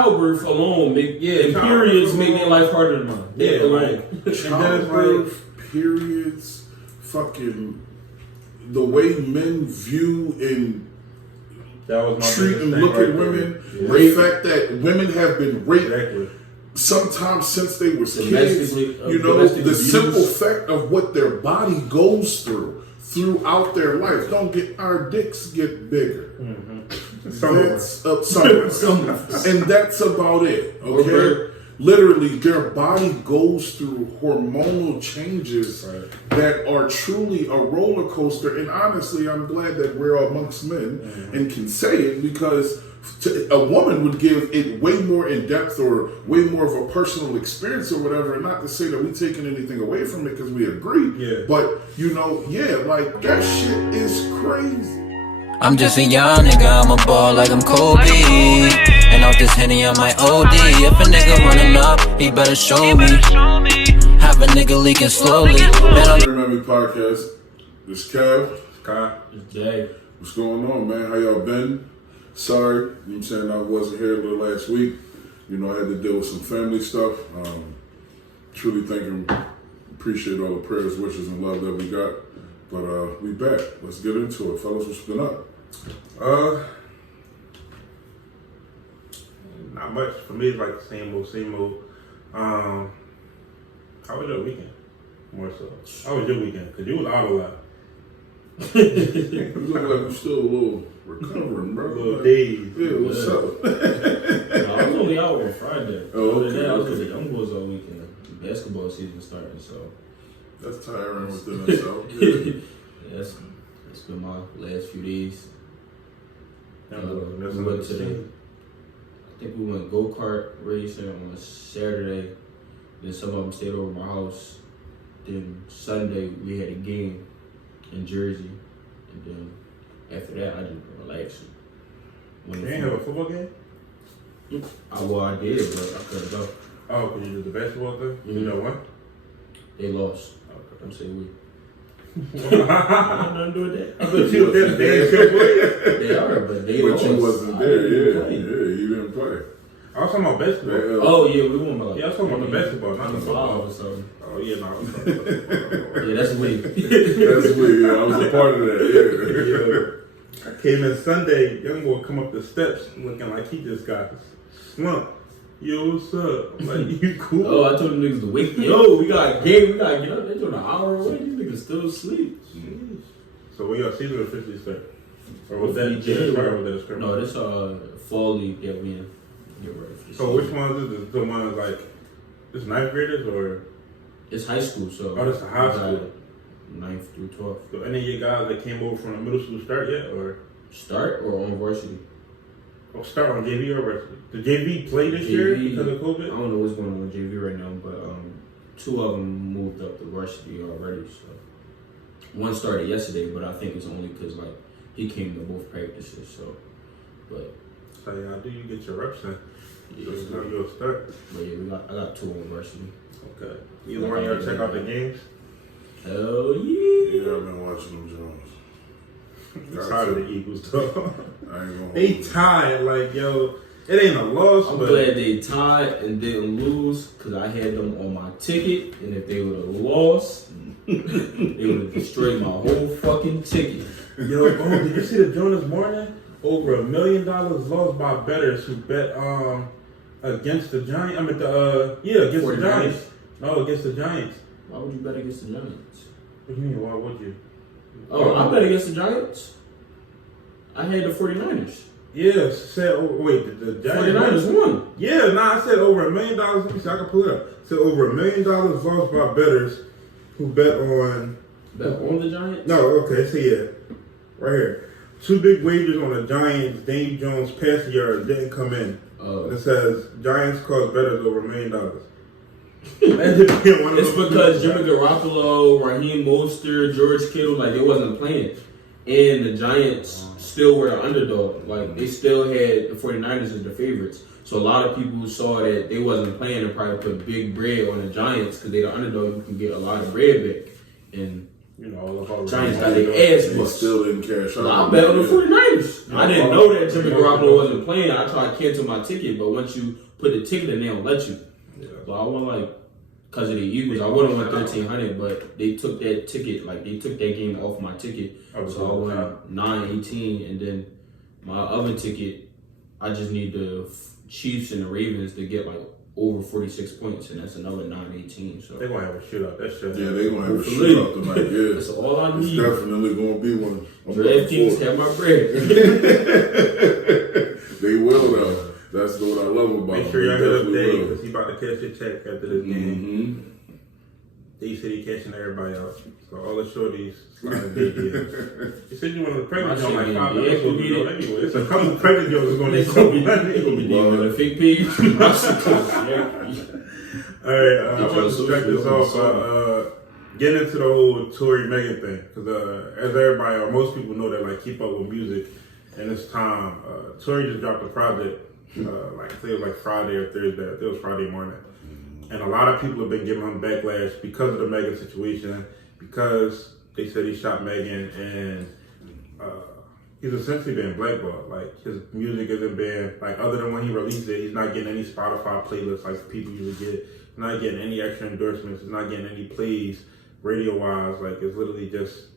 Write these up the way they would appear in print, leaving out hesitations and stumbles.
childbirth alone periods make their life harder than mine. Yeah, like childbirth, periods, fucking the way men view and treat and look at women, the fact that women have been raped sometimes since they were kids, the simple fact of what their body goes through throughout their life. Our dicks get bigger. That's and that's about it. Okay, literally, their body goes through hormonal changes that are truly a roller coaster. And honestly, I'm glad that we're amongst men and can say it, because a woman would give it way more in depth or way more of a personal experience or whatever. And not to say that we're taking anything away from it, because we agree. But like that shit is crazy. I'm just a young nigga, I'm a ball like I'm Kobe. And off this Henny I might OD. If a nigga running up, he better show me. Have a nigga leaking slowly. ScreamAtMe Podcast. This Kev. Kai. It's Jay. What's going on, man? How y'all been? Sorry, you know what I'm saying, I wasn't here the last week. I had to deal with some family stuff. Truly appreciate all the prayers, wishes, and love that we got. But we back. Let's get into it, fellas. What's been up? Not much. For me, it's like the same old. How was your weekend? More so. How was your weekend? Because you was out a lot. You look like you're still a little recovering, bro. A little dazed. Yeah, what's up? I was only out on Friday. Oh, okay. I was with the young boys all weekend. The basketball season starting, so. That's tiring within itself. Yeah. It's been my last few days. We went today. I think we went go-kart racing on Saturday. Then some of them stayed over my house. Then Sunday we had a game in Jersey. And then after that I just been relaxing. You didn't have a football game? I did, but I couldn't go. Oh, because you did the basketball thing? You know what? They lost. Okay. I'm saying we. I had nothing to do with that. I thought you were there. They are, but they lost. But you wasn't there, you didn't play. I was talking about basketball. Oh, yeah, we won by I was talking about the basketball, not the football. Or something. Oh, yeah, no. Yeah, that's weird. That's weird, yeah. I was a part of that, yeah. I came in Sunday, young boy come up the steps looking like he just got slumped. Yo, what's up? I'm like, you cool? Oh, I told them niggas to wake. Yo, we got a game. We got to get up. They doing an hour away. These niggas still asleep. Jeez. So when y'all season officially start? Or was that January? No, this fall league that we in. Get ready for so which ones is the ones like, it's 9th graders or? It's high school, so. Oh, that's the high school. 9th through 12th. So any of your guys that came over from the middle school start yet, or? Start or on varsity? Oh, start on JV or varsity? Did JV play this year because of COVID? I don't know what's going on with JV right now, but 2 of them moved up to varsity already. So one started yesterday, but I think it's only because like he came to both practices. So, but so yeah, do you get your reps in? Yeah, so it's not your start. But yeah, I got 2 on varsity. Okay. You want y'all check out the games? Hell yeah! Yeah, I've been watching them Jones. I'm tired of the Eagles though. I ain't gonna they tied, like, yo, it ain't a loss. I'm glad they tied and didn't lose, because I had them on my ticket, and if they would have lost, they would have destroyed my whole fucking ticket. Yo, did you see the Jonas morning? Over $1 million lost by bettors who bet against the Giants. I mean, against the Giants. No, against the Giants. Why would you bet against the Giants? What do you mean, why would you? Oh, I bet against the Giants. I had the 49ers. Yeah, said, the Giants 49ers won. Yeah, I said over $1 million. Let me see, I can pull it up. Said over $1 million lost by bettors who bet on. Bet on the Giants? No, okay, see it. Right here. 2 big wagers on the Giants. Daniel Jones passing yard didn't come in. And it says Giants cost bettors over $1 million. It's because Jimmy Garoppolo, Raheem Mostert, George Kittle, like they wasn't playing. And the Giants still were the underdog. Like they still had the 49ers as the favorites. So a lot of people saw that they wasn't playing and probably put big bread on the Giants because they're the underdog. You can get a lot of bread back. And all about Giants got their ass He bust. still didn't cash out. I bet on the 49ers. I didn't know that Jimmy Garoppolo wasn't playing. I tried to cancel my ticket, but once you put the ticket in, they don't let you. Yeah. So I went because of the Eagles, I would have went 1,300, but they took that ticket, they took that game off my ticket. So I went 9-18, and then my other ticket, I just need the Chiefs and the Ravens to get over 46 points, and that's another 9-18. So they're gonna have a shootout. That shit. Yeah, they're gonna have a shootout tonight. Yeah, that's all I need. It's definitely gonna be one. DraftKings have my bread. They will though. That's what I love about Make him. sure y'all They hit up definitely Dave will. because he about to catch a check after this game. He said he catching everybody out. So all the shorties sliding big here. He said you wanted a pregnant joint like 5 episodes ago anyway. It's a couple pregnant jokes going to be so funny. They're going to be doing a fake page. Alright, I want to start this off getting into the whole Tory Megan thing. Because as everybody or most people know that keep up with music and this time, Tory just dropped a project. I think it was Friday or Thursday. I think it was Friday morning. And a lot of people have been giving him backlash because of the Megan situation, because they said he shot Megan, and he's essentially been blackballed. His music isn't banned. Other than when he released it, he's not getting any Spotify playlists like people usually get. He's not getting any extra endorsements. He's not getting any plays radio-wise. It's literally just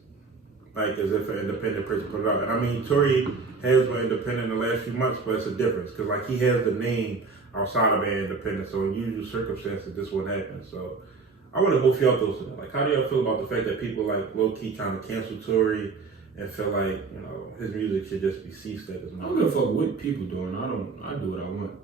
as if an independent person put it out. And I mean, Tory has been independent in the last few months, but it's a difference because he has the name outside of being independent. So in usual circumstances, this wouldn't happen. So I want to both y'all thoughts on that. How do y'all feel about the fact that people low-key trying to cancel Tory and feel his music should just be ceased at this moment? I don't give a fuck what people doing. I do what I want.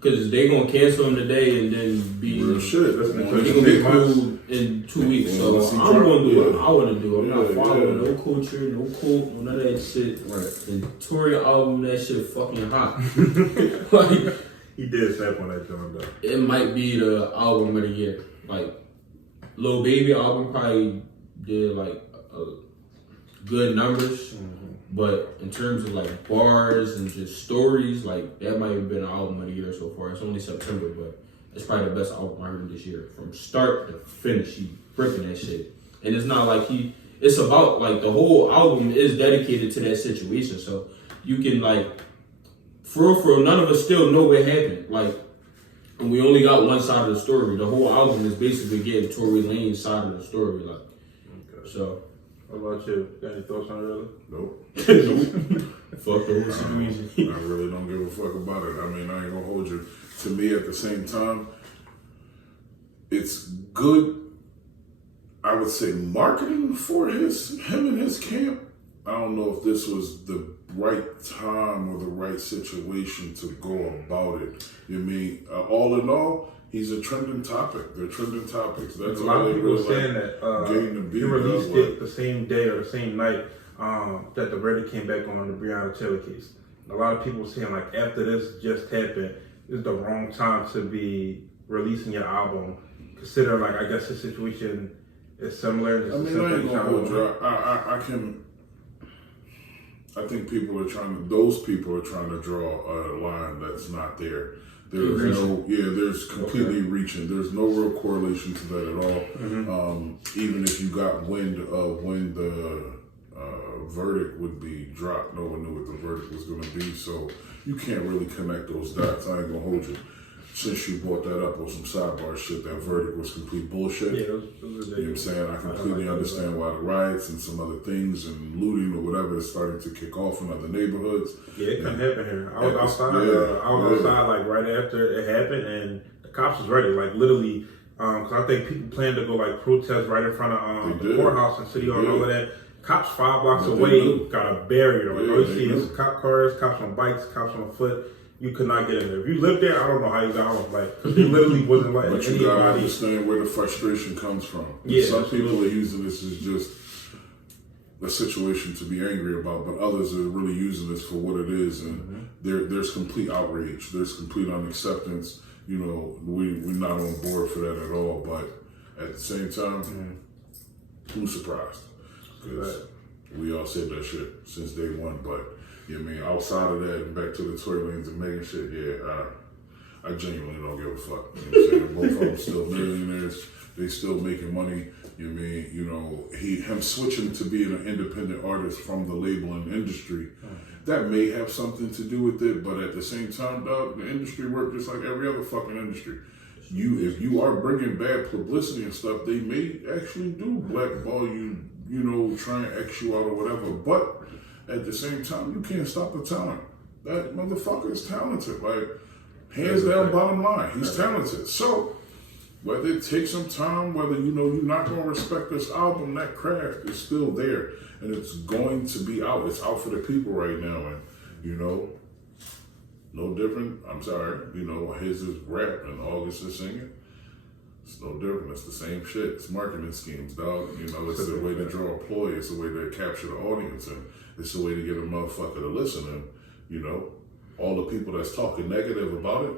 Because they gonna cancel him today and then be real shit. That's he gonna be cool in 2 weeks. So I'm gonna do what I want to do. I'm not following no culture, no cult, none of that shit. Right. The Tory album, that shit fucking hot. He did snap on that joint though. It might be the album of the year. Lil Baby album probably did good numbers. But in terms of bars and just stories, that might have been an album of the year so far. It's only September, but it's probably the best album I heard this year. From start to finish, he bricking that shit. And it's not it's about the whole album is dedicated to that situation. So you can for real, none of us still know what happened. And we only got one side of the story. The whole album is basically getting Tory Lane's side of the story. So. What about you? Got any thoughts on it, really? Nope. Fuck the whole situation. I really don't give a fuck about it. I mean, I ain't gonna hold you. To me, at the same time, it's good, I would say, marketing for him and his camp. I don't know if this was the right time or the right situation to go about it. All in all, he's a trending topic. They're trending topics. That's a lot of people are saying that he released it the same day or the same night that the verdict came back on the Breonna Taylor case. A lot of people were saying after this just happened, it's the wrong time to be releasing your album. Consider I guess the situation is similar. I ain't gonna hold you. I think those people are trying to draw a line that's not there. There's completely reaching. There's no real correlation to that at all. Mm-hmm. Even if you got wind of when the verdict would be dropped, no one knew what the verdict was going to be. So you can't really connect those dots. I ain't going to hold you. Since you brought that up on some sidebar shit, that verdict was complete bullshit. Yeah, it was you know what I'm saying? I completely understand why the riots and some other things and looting or whatever is starting to kick off in other neighborhoods. Yeah, it couldn't happen here. I was outside. Outside right after it happened, and the cops was ready. Literally, because I think people planned to go protest right in front of the courthouse and city hall and all of that. Cops 5 blocks away got a barrier. All you see is cop cars, cops on bikes, cops on foot. You could not get in there. If you lived there, I don't know how you got home. Because you literally wasn't but anybody. You gotta understand where the frustration comes from. Yeah, some people are using this as just a situation to be angry about, but others are really using this for what it is, and there's complete outrage. There's complete unacceptance. We're not on board for that at all. But at the same time, who's surprised? Because we all said that shit since day one, but. Outside of that and back to the Tory Lanez and Megan shit, I genuinely don't give a fuck. You know what I'm saying? Both of them still millionaires. They still making money. You mean, you know, him switching to being an independent artist from the labeling industry, that may have something to do with it, but at the same time, dog, the industry works just like every other fucking industry. If you are bringing bad publicity and stuff, they may actually do blackball you, you know, try and X you out or whatever, but at the same time, you can't stop the talent. That motherfucker is talented, like, hands down, bottom line, he's talented. So, whether it takes some time, whether, you know, you're not going to respect this album, that craft is still there. And it's going to be out. It's out for the people right now. And, you know, no different. I'm sorry. You know, his is rap and August is singing. It's no different. It's the same shit. It's marketing schemes, dog. You know, it's a way to draw a ploy. It's a way to capture the audience. And it's a way to get a motherfucker to listen. And, you know, all the people that's talking negative about it,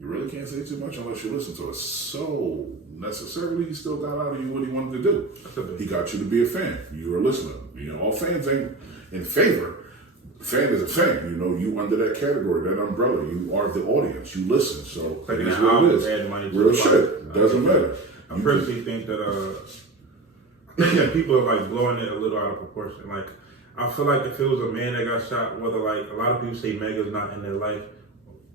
you really can't say too much unless you listen to it. So, necessarily, he still got out of you what he wanted to do. He got you to be a fan. You were a listener. You know, all fans ain't in favor. A fan is a fan. You know, you under that category, that umbrella. You are the audience. You listen. So, it is what it is. Real shit. Doesn't matter. I personally think that people are like blowing it a little out of proportion. Like, I feel like if it was a man that got shot, whether like a lot of people say Mega's not in their life,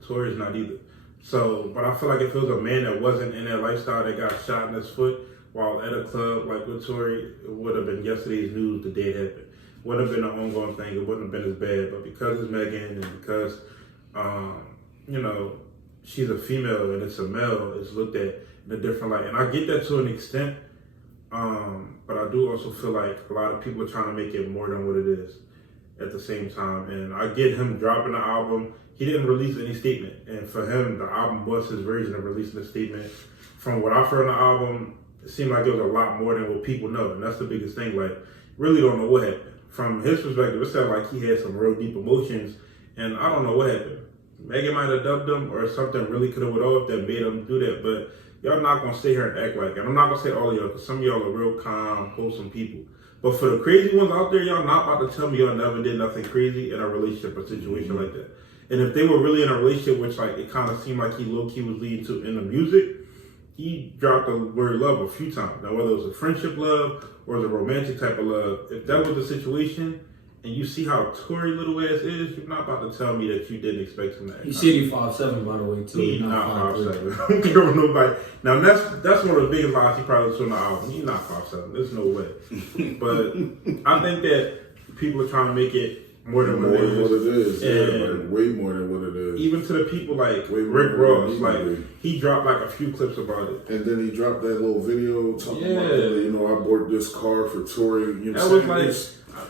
Tory's not either. So, but I feel like if it was a man that wasn't in that lifestyle that got shot in his foot while at a club like with Tory, it would have been yesterday's news the day it happened. Wouldn't have been an ongoing thing. It wouldn't have been as bad. But because it's Megan and because, you know, she's a female and it's a male, it's looked at in a different light. And I get that to an extent, but I do also feel like a lot of people are trying to make it more than what it is at the same time. And I get him dropping the album. He didn't release any statement. And for him, the album was his version of releasing a statement. From what I've heard on the album, it seemed like it was a lot more than what people know. And that's the biggest thing. Like, really don't know what happened. From his perspective, it sounded like he had some real deep emotions. And I don't know what happened. Megan might have dubbed him or something really could have went off that made him do that. But y'all not going to sit here and act like it. And I'm not going to say all of y'all, because some of y'all are real calm, wholesome people. But for the crazy ones out there, y'all not about to tell me y'all never did nothing crazy in a relationship or situation like that. And if they were really in a relationship, which like it kind of seemed like he low-key was leading to in the music, he dropped the word love a few times. Now, whether it was a friendship love or it was a romantic type of love, if that was the situation, and you see how Tory little ass is, you're not about to tell me that you didn't expect him to act. He said he 5'7", by the way, too. He's not 5'7". I don't care what nobody. Now, that's one of the biggest lies he probably was on the album. He's not 5'7". There's no way. But I think that people are trying to make it more than what it is. Yeah, like way more than what it is. Even to the people like Rick Ross, like he dropped like a few clips about it. And then he dropped that little video talking about, you know, I bought this car for Tory. You know, that was like,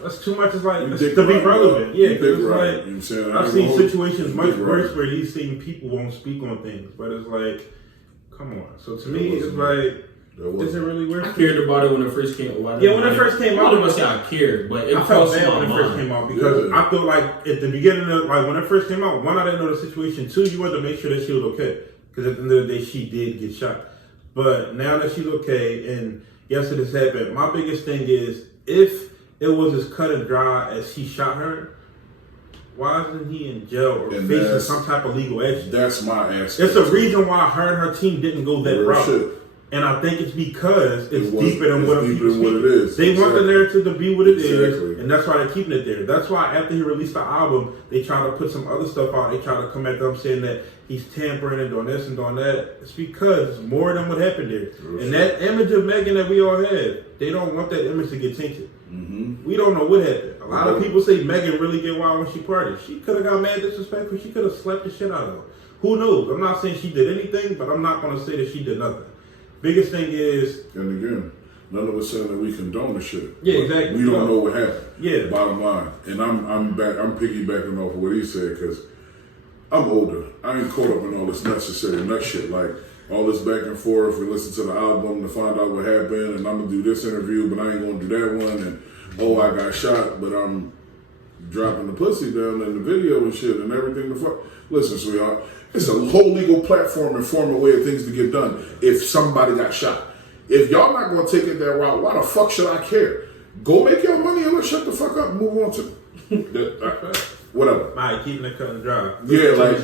that's too much. It's like to be relevant. Yeah, because it's like, you know what I'm saying? I've seen situations much worse where he's seen people won't speak on things, but it's like, come on. So to me, it's like, is it really worth it? I cared about it when it first came out. Yeah, when it first came out. I wouldn't say I cared, but it I felt crossed bad my when it mind. first came out because I felt like at the beginning of, like when it first came out, one, I didn't know the situation. Two, you wanted to make sure that she was okay. Because at the end of the day, she did get shot. But now that she's okay, and yes, it has happened, my biggest thing is, if it was as cut and dry as he shot her, why isn't he in jail or facing some type of legal action? That's my aspect. There's a reason why her and her team didn't go that route. Shit. And I think it's because it's deeper than what it is. They want the narrative to be what it is, and that's why they're keeping it there. That's why after he released the album, they try to put some other stuff out. They try to come at them saying that he's tampering and doing this and doing that. It's because it's more than what happened there. And that image of Megan that we all had, they don't want that image to get tainted. Mm-hmm. We don't know what happened. A lot of people say Megan really get wild when she partied. She could have got mad disrespectful. She could have slapped the shit out of him. Who knows? I'm not saying she did anything, but I'm not going to say that she did nothing. Biggest thing is, and again, none of us saying that we condone the shit. Yeah, exactly. We don't know what happened. Yeah. Bottom line, and I'm piggybacking off of what he said because I'm older. I ain't caught up in all this necessary nut shit like all this back and forth. We listen to the album to find out what happened, and I'm gonna do this interview, but I ain't gonna do that one. And I got shot, but I'm dropping the pussy down in the video and shit and everything. The fuck. Listen, sweetheart. It's a whole legal platform and formal way of things to get done if somebody got shot. If y'all not going to take it that route, why the fuck should I care? Go make your money and let's shut the fuck up and move on to whatever. Keeping it cut and dry. Yeah, like...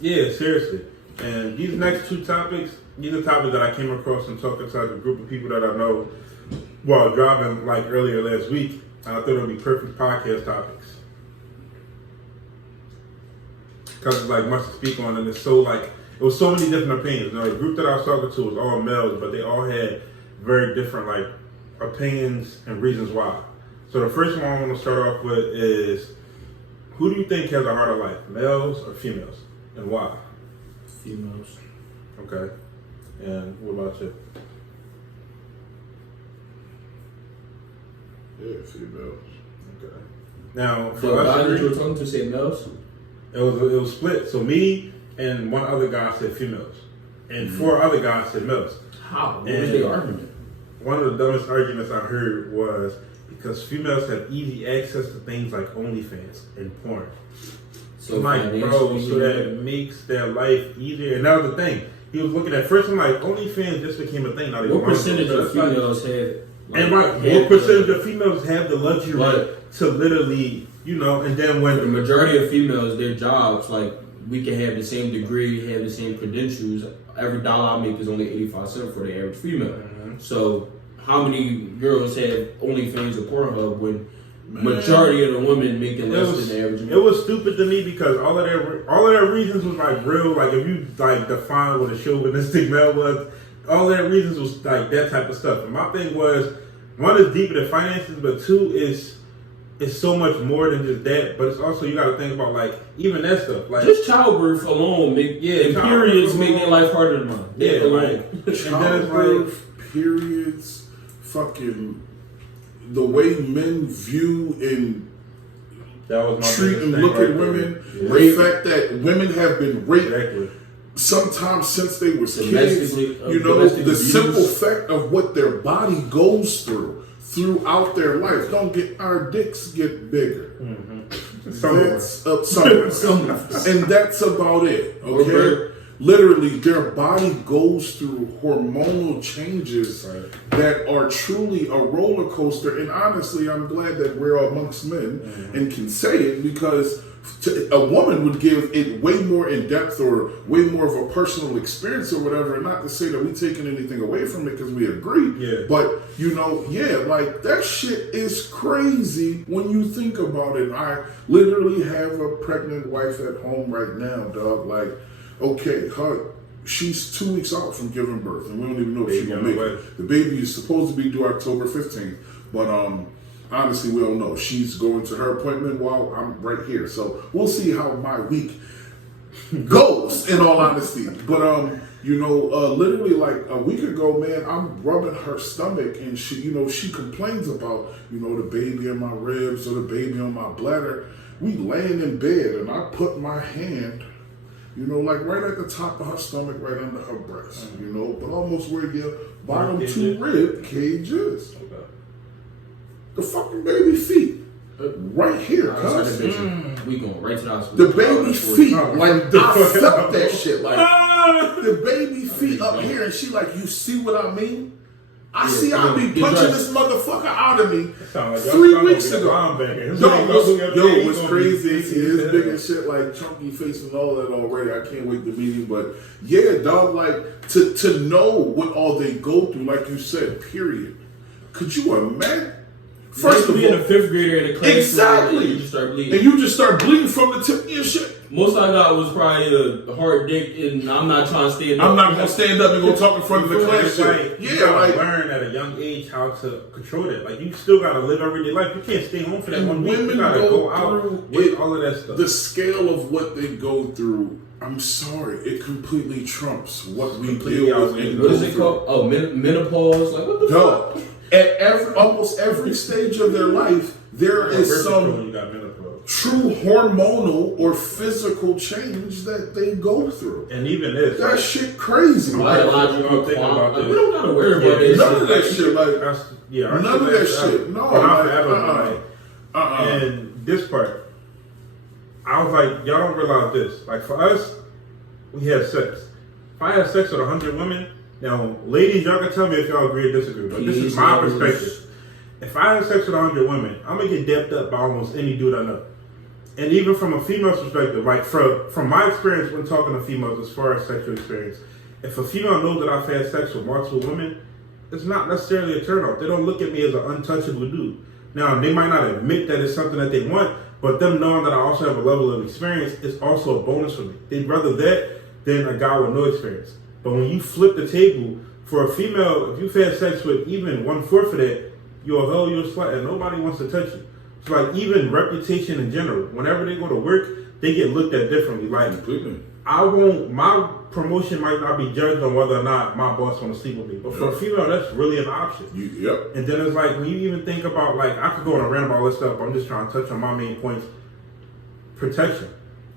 Yeah, seriously. And these next two topics, these are topics that I came across in talking to a group of people that I know while driving like earlier last week. And I thought it would be perfect podcast topics. Because it's like much to speak on, and it's so like, it was so many different opinions. You know, the group that I was talking to was all males, but they all had very different like opinions and reasons why. So the first one I want to start off with is, who do you think has a harder life, males or females, and why? Females. Okay. And what about you? Yeah, females. Okay. Now, for The us guy that you three, were talking to said males? it was split. So me and one other guy said females, and four other guys said males. How? What was the argument? One of the dumbest arguments I heard was because females have easy access to things like OnlyFans and porn. So I'm like, bro, so that makes their life easier. And that was the thing. He was looking at first. I'm like, OnlyFans just became a thing. Now what percentage of females have? Like, and what percentage of females have the luxury to literally, you know? And then when the majority of females, their jobs, like we can have the same degree, have the same credentials. Every dollar I make is only 85 cents for the average female. Mm-hmm. So how many girls have OnlyFans or Pornhub when majority of the women making less than the average man? It was stupid to me because all of their reasons was like real. Like if you like define what a chauvinistic male was, all their reasons was like that type of stuff. And my thing was, one is deeper than finances, but two is it's so much more than just that. But it's also, you got to think about like even that stuff. Like just childbirth alone, periods make their life harder than mine. Yeah, like childbirth, periods, fucking the way men view and treat and look at women, the fact that women have been raped sometimes since they were kids, you know, the simple fact of what their body goes throughout their life. Our dicks get bigger. Mm-hmm. That's and that's about it. Okay. Literally, their body goes through hormonal changes that are truly a roller coaster. And honestly, I'm glad that we're amongst men and can say it, because a woman would give it way more in depth or way more of a personal experience or whatever. And not to say that we're taking anything away from it, because we agree. Yeah. But, you know, like that shit is crazy when you think about it. I literally have a pregnant wife at home right now, dog. Like, okay, she's 2 weeks out from giving birth, and we don't even know if she's gonna make it. The baby is supposed to be due October 15th, but honestly, we don't know. She's going to her appointment while I'm right here, so we'll see how my week goes. In all honesty, but you know, literally like a week ago, man, I'm rubbing her stomach, and she complains about, you know, the baby in my ribs or the baby on my bladder. We laying in bed, and I put my hand, you know, like right at the top of her stomach, right under her breast, you know, but almost where your bottom two rib cage is. Okay. The fucking baby feet. Right here, cuz. We going right to the hospital. The baby feet. Like, I felt that shit. Like, the baby feet up here, and she like, you see what I mean? I see how I be punching this motherfucker out of me 3 weeks ago. Yo, what's crazy is his big and shit, like chunky face and all that already. I can't wait to meet him. But yeah, dog, like to know what all they go through, like you said, period. Could you imagine? First of all, being a fifth grader in a class, exactly, and you just start bleeding from the tip of your shit. Most I got was probably a hard dick, and I'm not trying to stand up. I'm not gonna stand up and go talk in front of the class. Like, you gotta learn at a young age how to control it. Like, you still gotta live everyday life. You can't stay home for that 1 week. You gotta go out with all of that stuff. The scale of what they go through, I'm sorry, it completely trumps what we deal with. What is it called? Oh, menopause. Like, what the fuck? At almost every stage of their life, there is some true hormonal or physical change that they go through. And even this, that shit crazy. We don't gotta worry about this. None of that shit. Like, none of that shit. No. And this part, I was like, y'all don't realize this. Like, for us, we have sex. If I have sex with 100 women, now, ladies, y'all can tell me if y'all agree or disagree, but this is my perspective. If I have sex with 100 women, I'm gonna get dapped up by almost any dude I know. And even from a female's perspective, like from my experience when talking to females as far as sexual experience, if a female knows that I've had sex with multiple women, it's not necessarily a turnoff. They don't look at me as an untouchable dude. Now, they might not admit that it's something that they want, but them knowing that I also have a level of experience is also a bonus for me. They'd rather that than a guy with no experience. But when you flip the table, for a female, if you've had sex with even 1/4 of that, you're a hoe, you're a slut, and nobody wants to touch you. It's like even reputation in general. Whenever they go to work, they get looked at differently. Like, my promotion might not be judged on whether or not my boss want to sleep with me. But for a female, that's really an option. And then it's like, when you even think about, like, I could go on a rant about all this stuff, but I'm just trying to touch on my main points. Protection.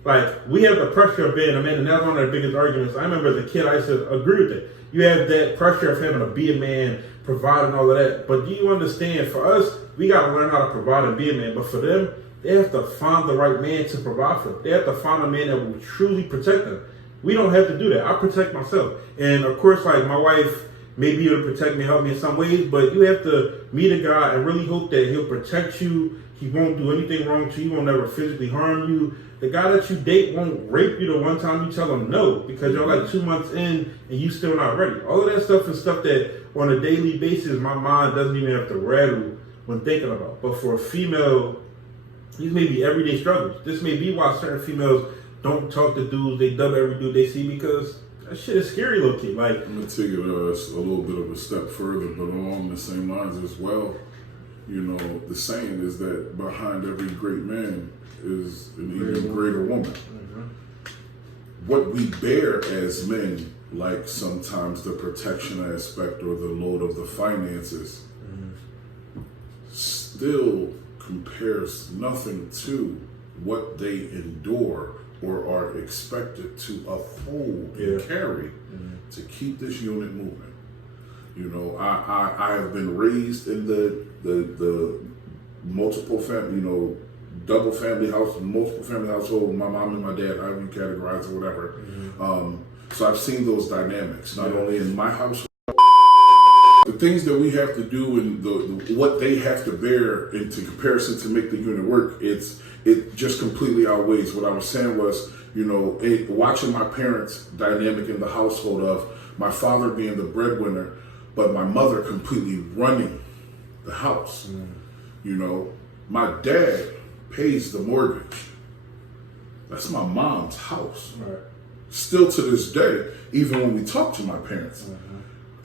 Like, we have the pressure of being a man, and that's one of the biggest arguments. I remember as a kid, I used to agree with it. You have that pressure of having to be a man, provide and all of that. But do you understand, for us, we got to learn how to provide and be a man. But for them, they have to find the right man to provide for them. They have to find a man that will truly protect them. We don't have to do that. I protect myself. And of course, like, my wife may be able to protect me, help me in some ways, but you have to meet a guy and really hope that he'll protect you. He won't do anything wrong to you. He won't never physically harm you. The guy that you date won't rape you the one time you tell him no, because you're like 2 months in and you still not ready. All of that stuff is stuff that on a daily basis, my mind doesn't even have to rattle when thinking about. But for a female, these may be everyday struggles. This may be why certain females don't talk to dudes, they dub every dude they see, because that shit is scary looking. Like, I'm gonna take it a little bit of a step further, but along the same lines as well. You know, the saying is that behind every great man is an even greater woman. What we bear as men, like sometimes the protection aspect or the load of the finances, still compares nothing to what they endure or are expected to uphold and carry to keep this unit moving. You know, I have been raised in the multiple family, you know, double family house, multiple family household. My mom and my dad, I even categorize or whatever. So I've seen those dynamics, not only in my household. The things that we have to do and what they have to bear into comparison to make the unit work, it just completely outweighs. What I was saying was, you know, watching my parents' dynamic in the household of my father being the breadwinner, but my mother completely running the house. You know, my dad pays the mortgage. That's my mom's house. Still to this day, even when we talk to my parents,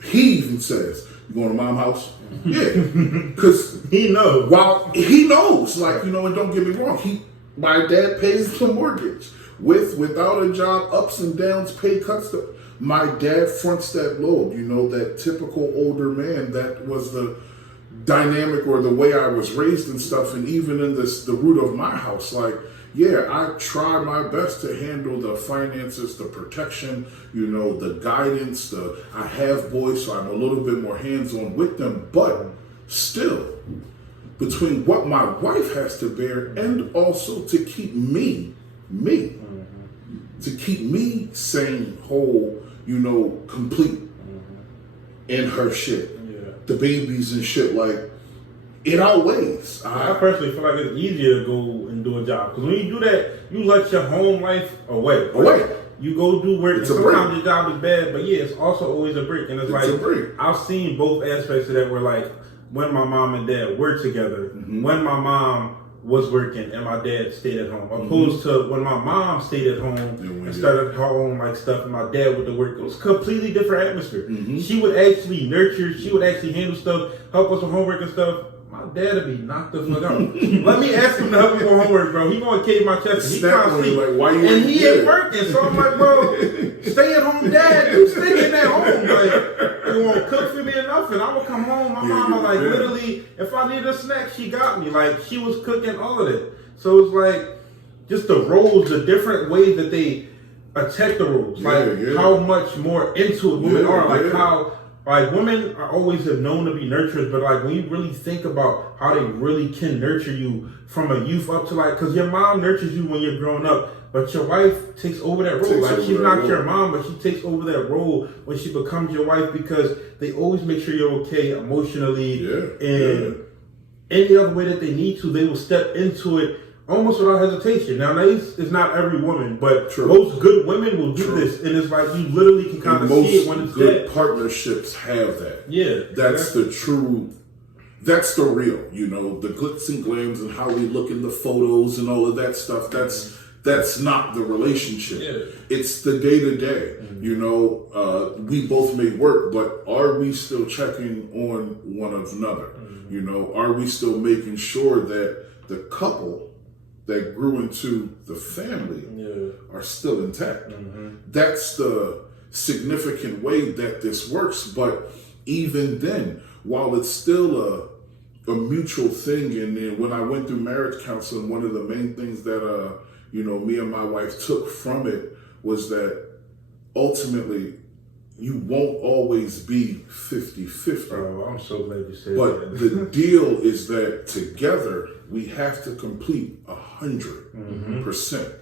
he even says, "You going to mom's house?" Yeah, because he knows. While he knows, like, you know, and don't get me wrong, my dad pays the mortgage without a job, ups and downs, pay cuts. My dad fronts that load. You know, that typical older man. That was the dynamic or the way I was raised and stuff. And even in the root of my house, like, yeah, I try my best to handle the finances, the protection, you know, the guidance. I have boys, so I'm a little bit more hands-on with them. But still, between what my wife has to bear and also to keep me, to keep me sane, whole, you know, complete in her shit. The babies and shit, like, it outweighs. I personally feel like it's easier to go and do a job, because when you do that, you let your home life away. You go do work, and sometimes your job is bad, but yeah, it's also always a break. And it's like, I've seen both aspects of that, where like, when my mom and dad worked together, when my mom was working and my dad stayed at home, opposed to when my mom stayed at home and started her own like stuff, and my dad went to work. It was a completely different atmosphere. She would actually nurture, she would actually handle stuff, help us with homework and stuff. My dad would be knocked the fuck out. Let me ask him to help me with homework, bro. He gonna cave my chest and he trying to sleep. Like, why you and he ain't working. So I'm like, bro, stay at home dad. You staying at home. Like, you won't cook for me enough, and I would come home. My mama, like, literally, if I need a snack, she got me. Like, she was cooking all of it. So it's like, just the roles, the different ways that they attack the roles. Like, how much more into it women are. Like, how, like, women are always have known to be nurturers, but like, when you really think about how they really can nurture you from a youth up to like, because your mom nurtures you when you're growing up, but your wife takes over that role. Like, she's not your mom, but she takes over that role when she becomes your wife, because they always make sure you're okay emotionally, and any other way that they need to, they will step into it almost without hesitation. Now, it's not every woman, but True. most good women will do this, and it's like you literally can kind of see it when it's good dead. Partnerships have that. Yeah, that's the true. That's the real. You know, the glitz and glams and how we look in the photos and all of that stuff. That's not the relationship. Yeah. It's the day to day. You know, we both may work, but are we still checking on one another? You know, are we still making sure that the couple that grew into the family are still intact? That's the significant way that this works. But even then, while it's still a mutual thing, and then when I went through marriage counseling, one of the main things that you know, me and my wife took from it was that ultimately you won't always be 50-50. Oh, I'm so glad you said but that. the deal is that together we have to complete 100%.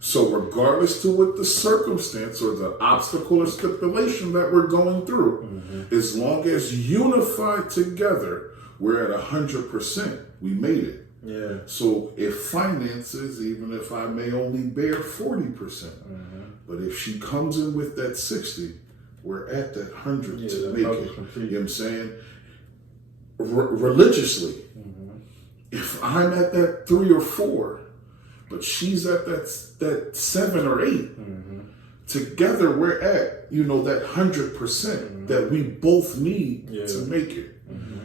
So regardless to what the circumstance or the obstacle or stipulation that we're going through, as long as unified together, we're at 100%. We made it. Yeah. So if finances, even if I may only bear 40%, but if she comes in with that 60, we're at that 100 to make it. You know what I'm saying? Religiously, if I'm at that 3 or 4, but she's at that 7 or 8, together we're at, you know, that 100% that we both need to make it.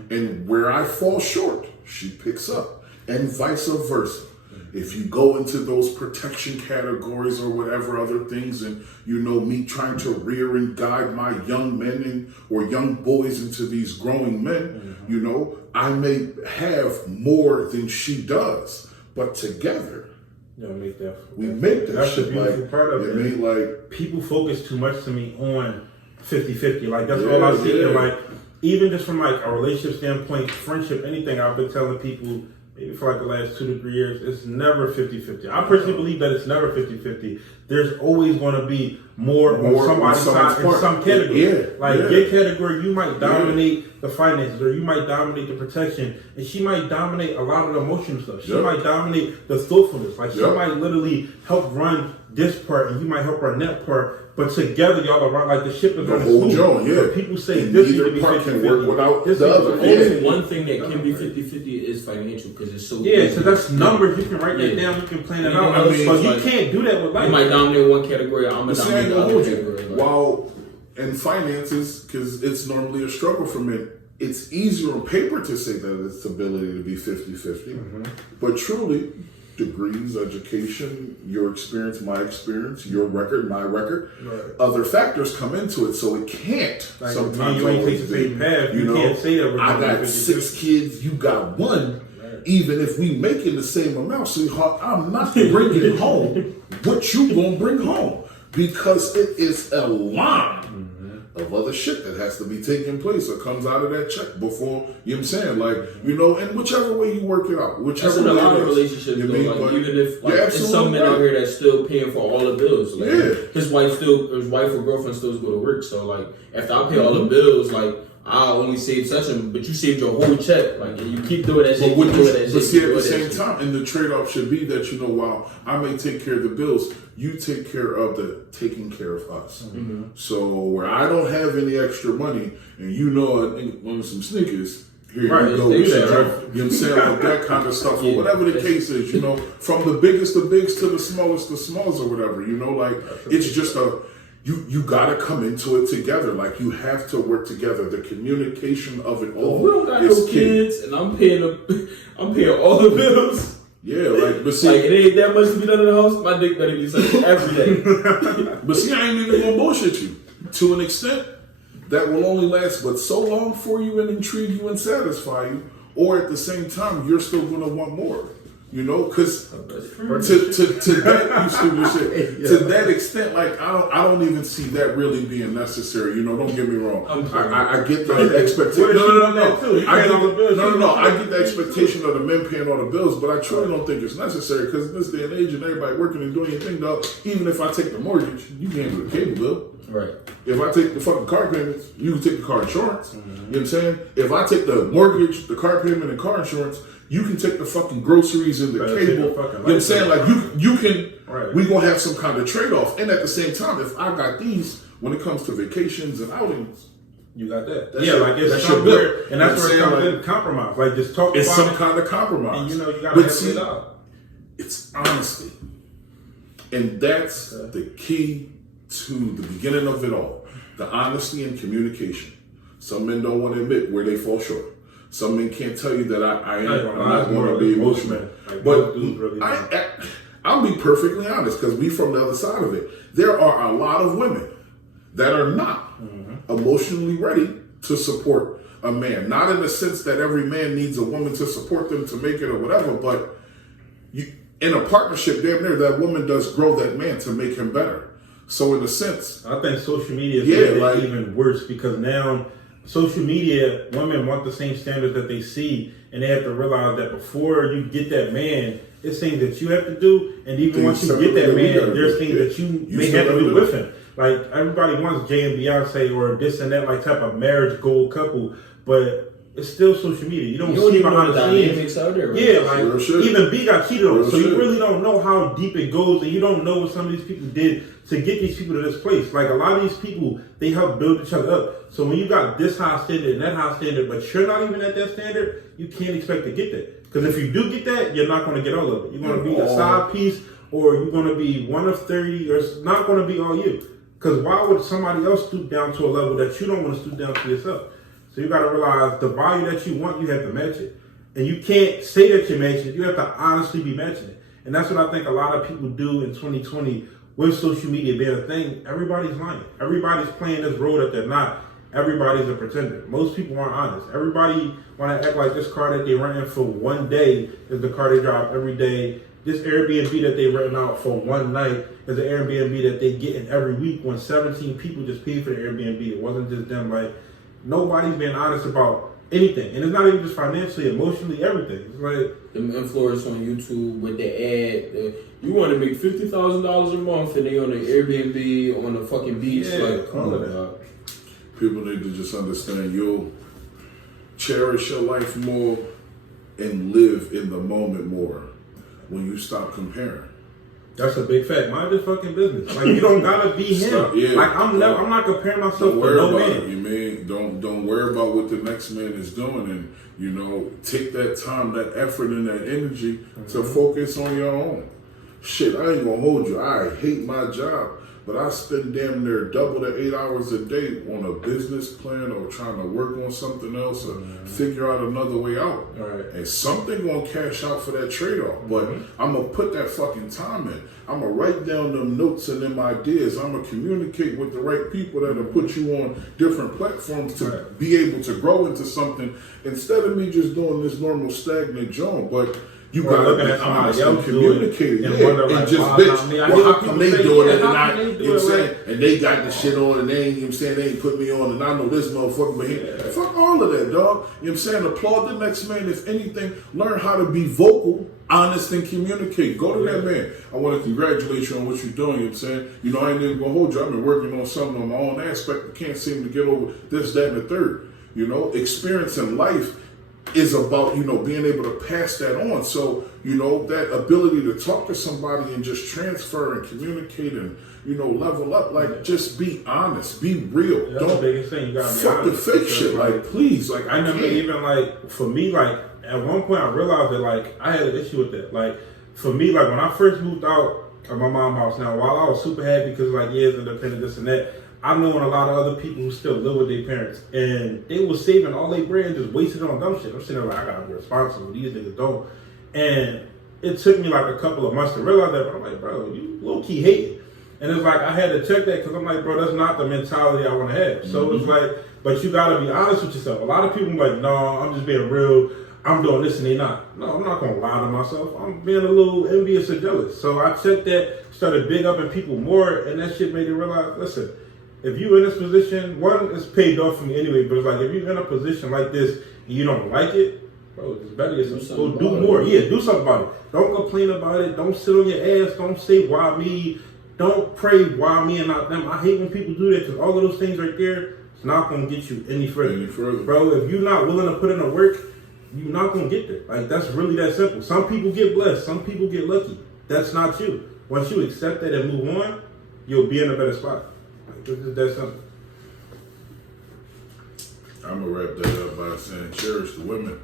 And where I fall short, she picks up, and vice versa. If you go into those protection categories or whatever other things, and you know, me trying to rear and guide my young men or young boys into these growing men, you know, I may have more than she does, but together we make that That's shit. the beautiful part of it. Made like people focus too much to me on 50-50. Like that's all I see. And like even just from like a relationship standpoint, friendship, anything, I've been telling people maybe for like the last 2 to 3 years, it's never 50-50. I personally believe that it's never 50-50. There's always going to be more on somebody's side in some category. Your category, you might dominate the finances, or you might dominate the protection, and she might dominate a lot of the emotional stuff. She might dominate the thoughtfulness. Like she might literally help run this part, and you might help run that part. But together, y'all are like the ship is the on whole smooth. joint, But people say this needs to be 50-50. Can work without the other. Only one thing that can be 50-50 is financial, because it's so so that's numbers. You can write that down. You can plan it out. But you can't do that with life. You might dominate one category. I'm gonna dominate the other category. While in finances, because it's normally a struggle for men, it's easier on paper to say that it's ability to be 50-50. But truly, degrees, education, your experience, my experience, your record, my record, other factors come into it, so it can't like sometimes you ain't always take the same path. You know, can't say that we're I got 50-50. 6 kids, you got 1. Even if we making the same amount, sweetheart, I'm not bringing home what you gonna bring home, because it is a line of other shit that has to be taking place or comes out of that check before, you know what I'm saying? Like, you know, and whichever way you work it out, whichever that's in way a lot of it is, relationships, you though, mean, like, but even if like, there's some men out here that's still paying for all the bills. Like, his wife or girlfriend still go to work. So like, after I pay all the bills, like I only save such a, but you saved your whole check. Like, and you keep doing that shit. But see, at the same time, and the trade-off should be that, you know, while I may take care of the bills, you take care of the taking care of us. So where I don't have any extra money, and you know, I want some sneakers, here you go. You know what I'm saying? Like that kind of stuff, or whatever the case is, you know, from the biggest of bigs to the smallest of smalls, or whatever, you know, like it's just you gotta come into it together. Like you have to work together. The communication of it all. We don't got no kids, and I'm paying all the bills. Yeah, like, but see, like it ain't that much to be done in the house. My dick better be sucked every day. But see, I ain't even gonna bullshit you. To an extent, that will only last but so long for you and intrigue you and satisfy you, or at the same time, you're still gonna want more. You know, because to that you stupid shit. To that extent, like I don't even see that really being necessary. You know, don't get me wrong. I get the expectation. No. I get the expectation of the men paying all the bills, but I truly don't think it's necessary, because in this day and age, and everybody working and doing your thing, though. Even if I take the mortgage, you can't do the cable bill. Right. If I take the fucking car payments, you can take the car insurance. You know what I'm saying? If I take the mortgage, the car payment, and car insurance, You can take the fucking groceries and the cable. You know what I'm saying? Like you can. Right. We gonna have some kind of trade off. And at the same time, if I got these, when it comes to vacations and outings, you got that. Like it's somewhere, and that's where it comes in compromise. Like just talk. It's some kind of compromise. And you gotta have it out. It's honesty, and that's the key to the beginning of it all. The honesty and communication. Some men don't want to admit where they fall short. Some men can't tell you that I'm not going to be emotional. Like, but I'll be perfectly honest, because we from the other side of it. There are a lot of women that are not emotionally ready to support a man. Not in the sense that every man needs a woman to support them to make it or whatever, but in a partnership, damn near, that woman does grow that man to make him better. So in a sense, I think social media is even worse, because now social media, women want the same standards that they see, and they have to realize that before you get that man, it's things that you have to do, and even once you get that man, there's things that you may have to do with him. Like everybody wants Jay and Beyonce or this and that, like type of marriage goal couple, but it's still social media. You don't see behind the scenes. Out there, right? Yeah, like even B got cheated on, so you really don't know how deep it goes, and you don't know what some of these people did to get these people to this place. Like a lot of these people, they help build each other up. So when you got this high standard and that high standard, but you're not even at that standard, you can't expect to get that. Because if you do get that, you're not going to get all of it. You're going to be a side piece, or you're going to be one of 30, or it's not going to be all you. Because why would somebody else stoop down to a level that you don't want to stoop down to yourself? So you got to realize the value that you want, you have to match it. And you can't say that you match it. You have to honestly be matching it. And that's what I think a lot of people do in 2020 with social media being a thing. Everybody's lying. Everybody's playing this role that they're not. Everybody's a pretender. Most people aren't honest. Everybody want to act like this car that they're renting for one day is the car they drive every day. This Airbnb that they renting out for one night is an Airbnb that they get in every week, when 17 people just paid for the Airbnb. It wasn't just them. Like, nobody's being honest about anything. And it's not even just financially, emotionally, everything. It's like them influencers on YouTube with the ad. You want to make $50,000 a month, and they on the Airbnb on the fucking beach. Like, come on, dog. People need to just understand you'll cherish your life more and live in the moment more when you stop comparing. That's a big fact. Mind your fucking business. Like, you don't gotta be him. Like, I'm not comparing myself to no man. You mean don't worry about what the next man is doing, and take that time, that effort, and that energy to focus on your own. Shit, I ain't gonna hold you. I hate my job, but I spend damn near double the 8 hours a day on a business plan or trying to work on something else or figure out another way out. Right. And something gonna cash out for that trade-off. But I'm gonna put that fucking time in. I'm gonna write down them notes and them ideas. I'm gonna communicate with the right people that'll put you on different platforms to be able to grow into something, instead of me just doing this normal stagnant joint. But you gotta be honest and communicate it. And just bitch, how come they doing it and I, you know what I'm saying? And they got the shit on and they ain't, you know what I'm saying, they ain't put me on, and I know this motherfucker, but fuck all of that, dog. You know what I'm saying? Applaud the next man. If anything, learn how to be vocal, honest, and communicate. Go to that man. I want to congratulate you on what you're doing. You know what I'm saying? I ain't even gonna hold you. I've been working on something on my own aspect. I can't seem to get over this, that, and the third. Experience in life is about, being able to pass that on. So, that ability to talk to somebody and just transfer and communicate and, level up, like, just be honest, be real. That's the biggest thing. You gotta be fuck honest. the fake shit. Like, please. Like, I never even, like, for me, like, at one point I realized that, like, I had an issue with that. Like, for me, like, when I first moved out of my mom's house, now, while I was super happy because, like, years independent, this and that, I know a lot of other people who still live with their parents, and they were saving all their bread and just wasted on dumb shit. I'm sitting there like, I gotta be responsible. These niggas don't. And it took me like a couple of months to realize that, but I'm like, bro, you low-key hate it. And it's like, I had to check that because I'm like, bro, that's not the mentality I want to have. So it's like, but you gotta be honest with yourself. A lot of people are like, no, I'm just being real. I'm doing this and they not. No, I'm not gonna lie to myself. I'm being a little envious or jealous. So I checked that, started big up in people more, and that shit made me realize, listen, if you in this position, one, it's paid off for me anyway, but it's like, if you're in a position like this and you don't like it, bro, it's better to go do more. Yeah, do something about it. Don't complain about it. Don't sit on your ass. Don't say, why me? Don't pray, why me and not them. I hate when people do that, because all of those things right there, it's not going to get you any further. Bro, if you're not willing to put in the work, you're not gonna get there. Like that's really that simple. Some people get blessed, some people get lucky. That's not you. Once you accept that and move on, you'll be in a better spot. Like it's just that simple. I'm gonna wrap that up by saying cherish the women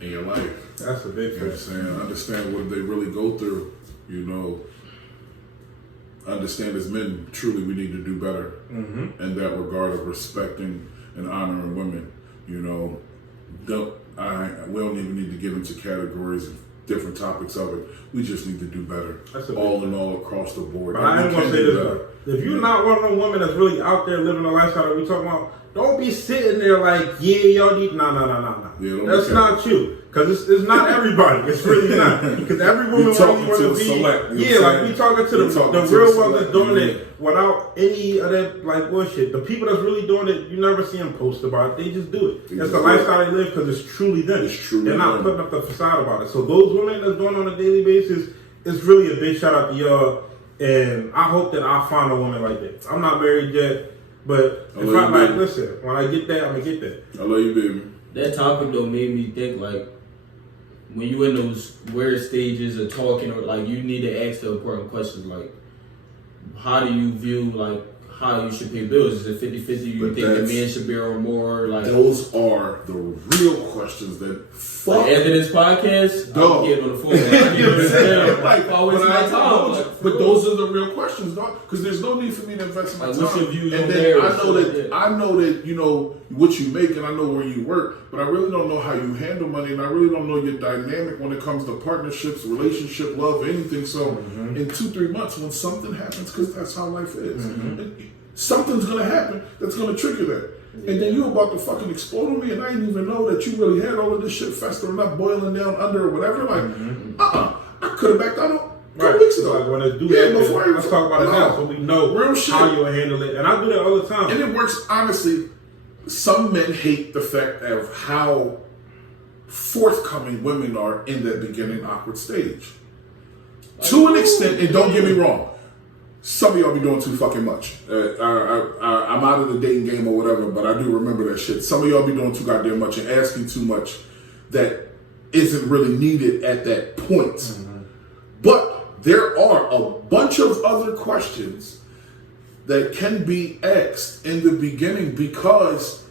in your life. That's a big You know what I'm saying? Understand what they really go through. You know, understand as men, truly we need to do better in that regard of respecting and honoring women. You know, we don't even need to get into categories of different topics of it. We just need to do better. All in all, across the board. But I am gonna say this though. If you're not one of them women that's really out there living the lifestyle that we talking about, don't be sitting there like, yeah, y'all need no. Yeah, that's not you. Because it's not everybody. It's really not. Because every woman wants to be select. Yeah, like we talking to the real ones that's doing it without any of that like bullshit. The people that's really doing it, you never see them post about it. They just do it. That's the lifestyle they live because it's truly them. They're not putting up the facade about it. So those women that's doing it on a daily basis, it's really a big shout out to y'all. And I hope that I find a woman like that. I'm not married yet. But if I like, listen, when I get that, I'm gonna get that. I love you, baby. That topic though made me think like when you in those weird stages of talking, or like you need to ask the important questions like, how do you view like how you should pay bills? Is it 50-50? You think the man should bear more? Like those are the real questions that fuck. Like Evidence Podcast, dog. I'm getting on the phone. You know what I'm saying? Like, always my time. But those are the real questions, dog. Because there's no need for me to invest my time. What's your views and on then marriage? I know that you know what you make, and I know where you work, but I really don't know how you handle money, and I really don't know your dynamic when it comes to partnerships, relationship, love, anything. So in 2-3 months, when something happens, because that's how life is, something's gonna happen that's gonna trigger that. And then you about to fucking explode on me, and I didn't even know that you really had all of this shit festering up, boiling down under or whatever. Like, I could have backed out a couple weeks ago. Like when I do that, let's talk about it now, so we know real shit. How you handle it. And I do that all the time. And it works. Honestly, some men hate the fact of how forthcoming women are in that beginning awkward stage. To an extent, and don't get me wrong, some of y'all be doing too fucking much. I'm out of the dating game or whatever, but I do remember that shit. Some of y'all be doing too goddamn much and asking too much that isn't really needed at that point. But there are a bunch of other questions that can be asked in the beginning, because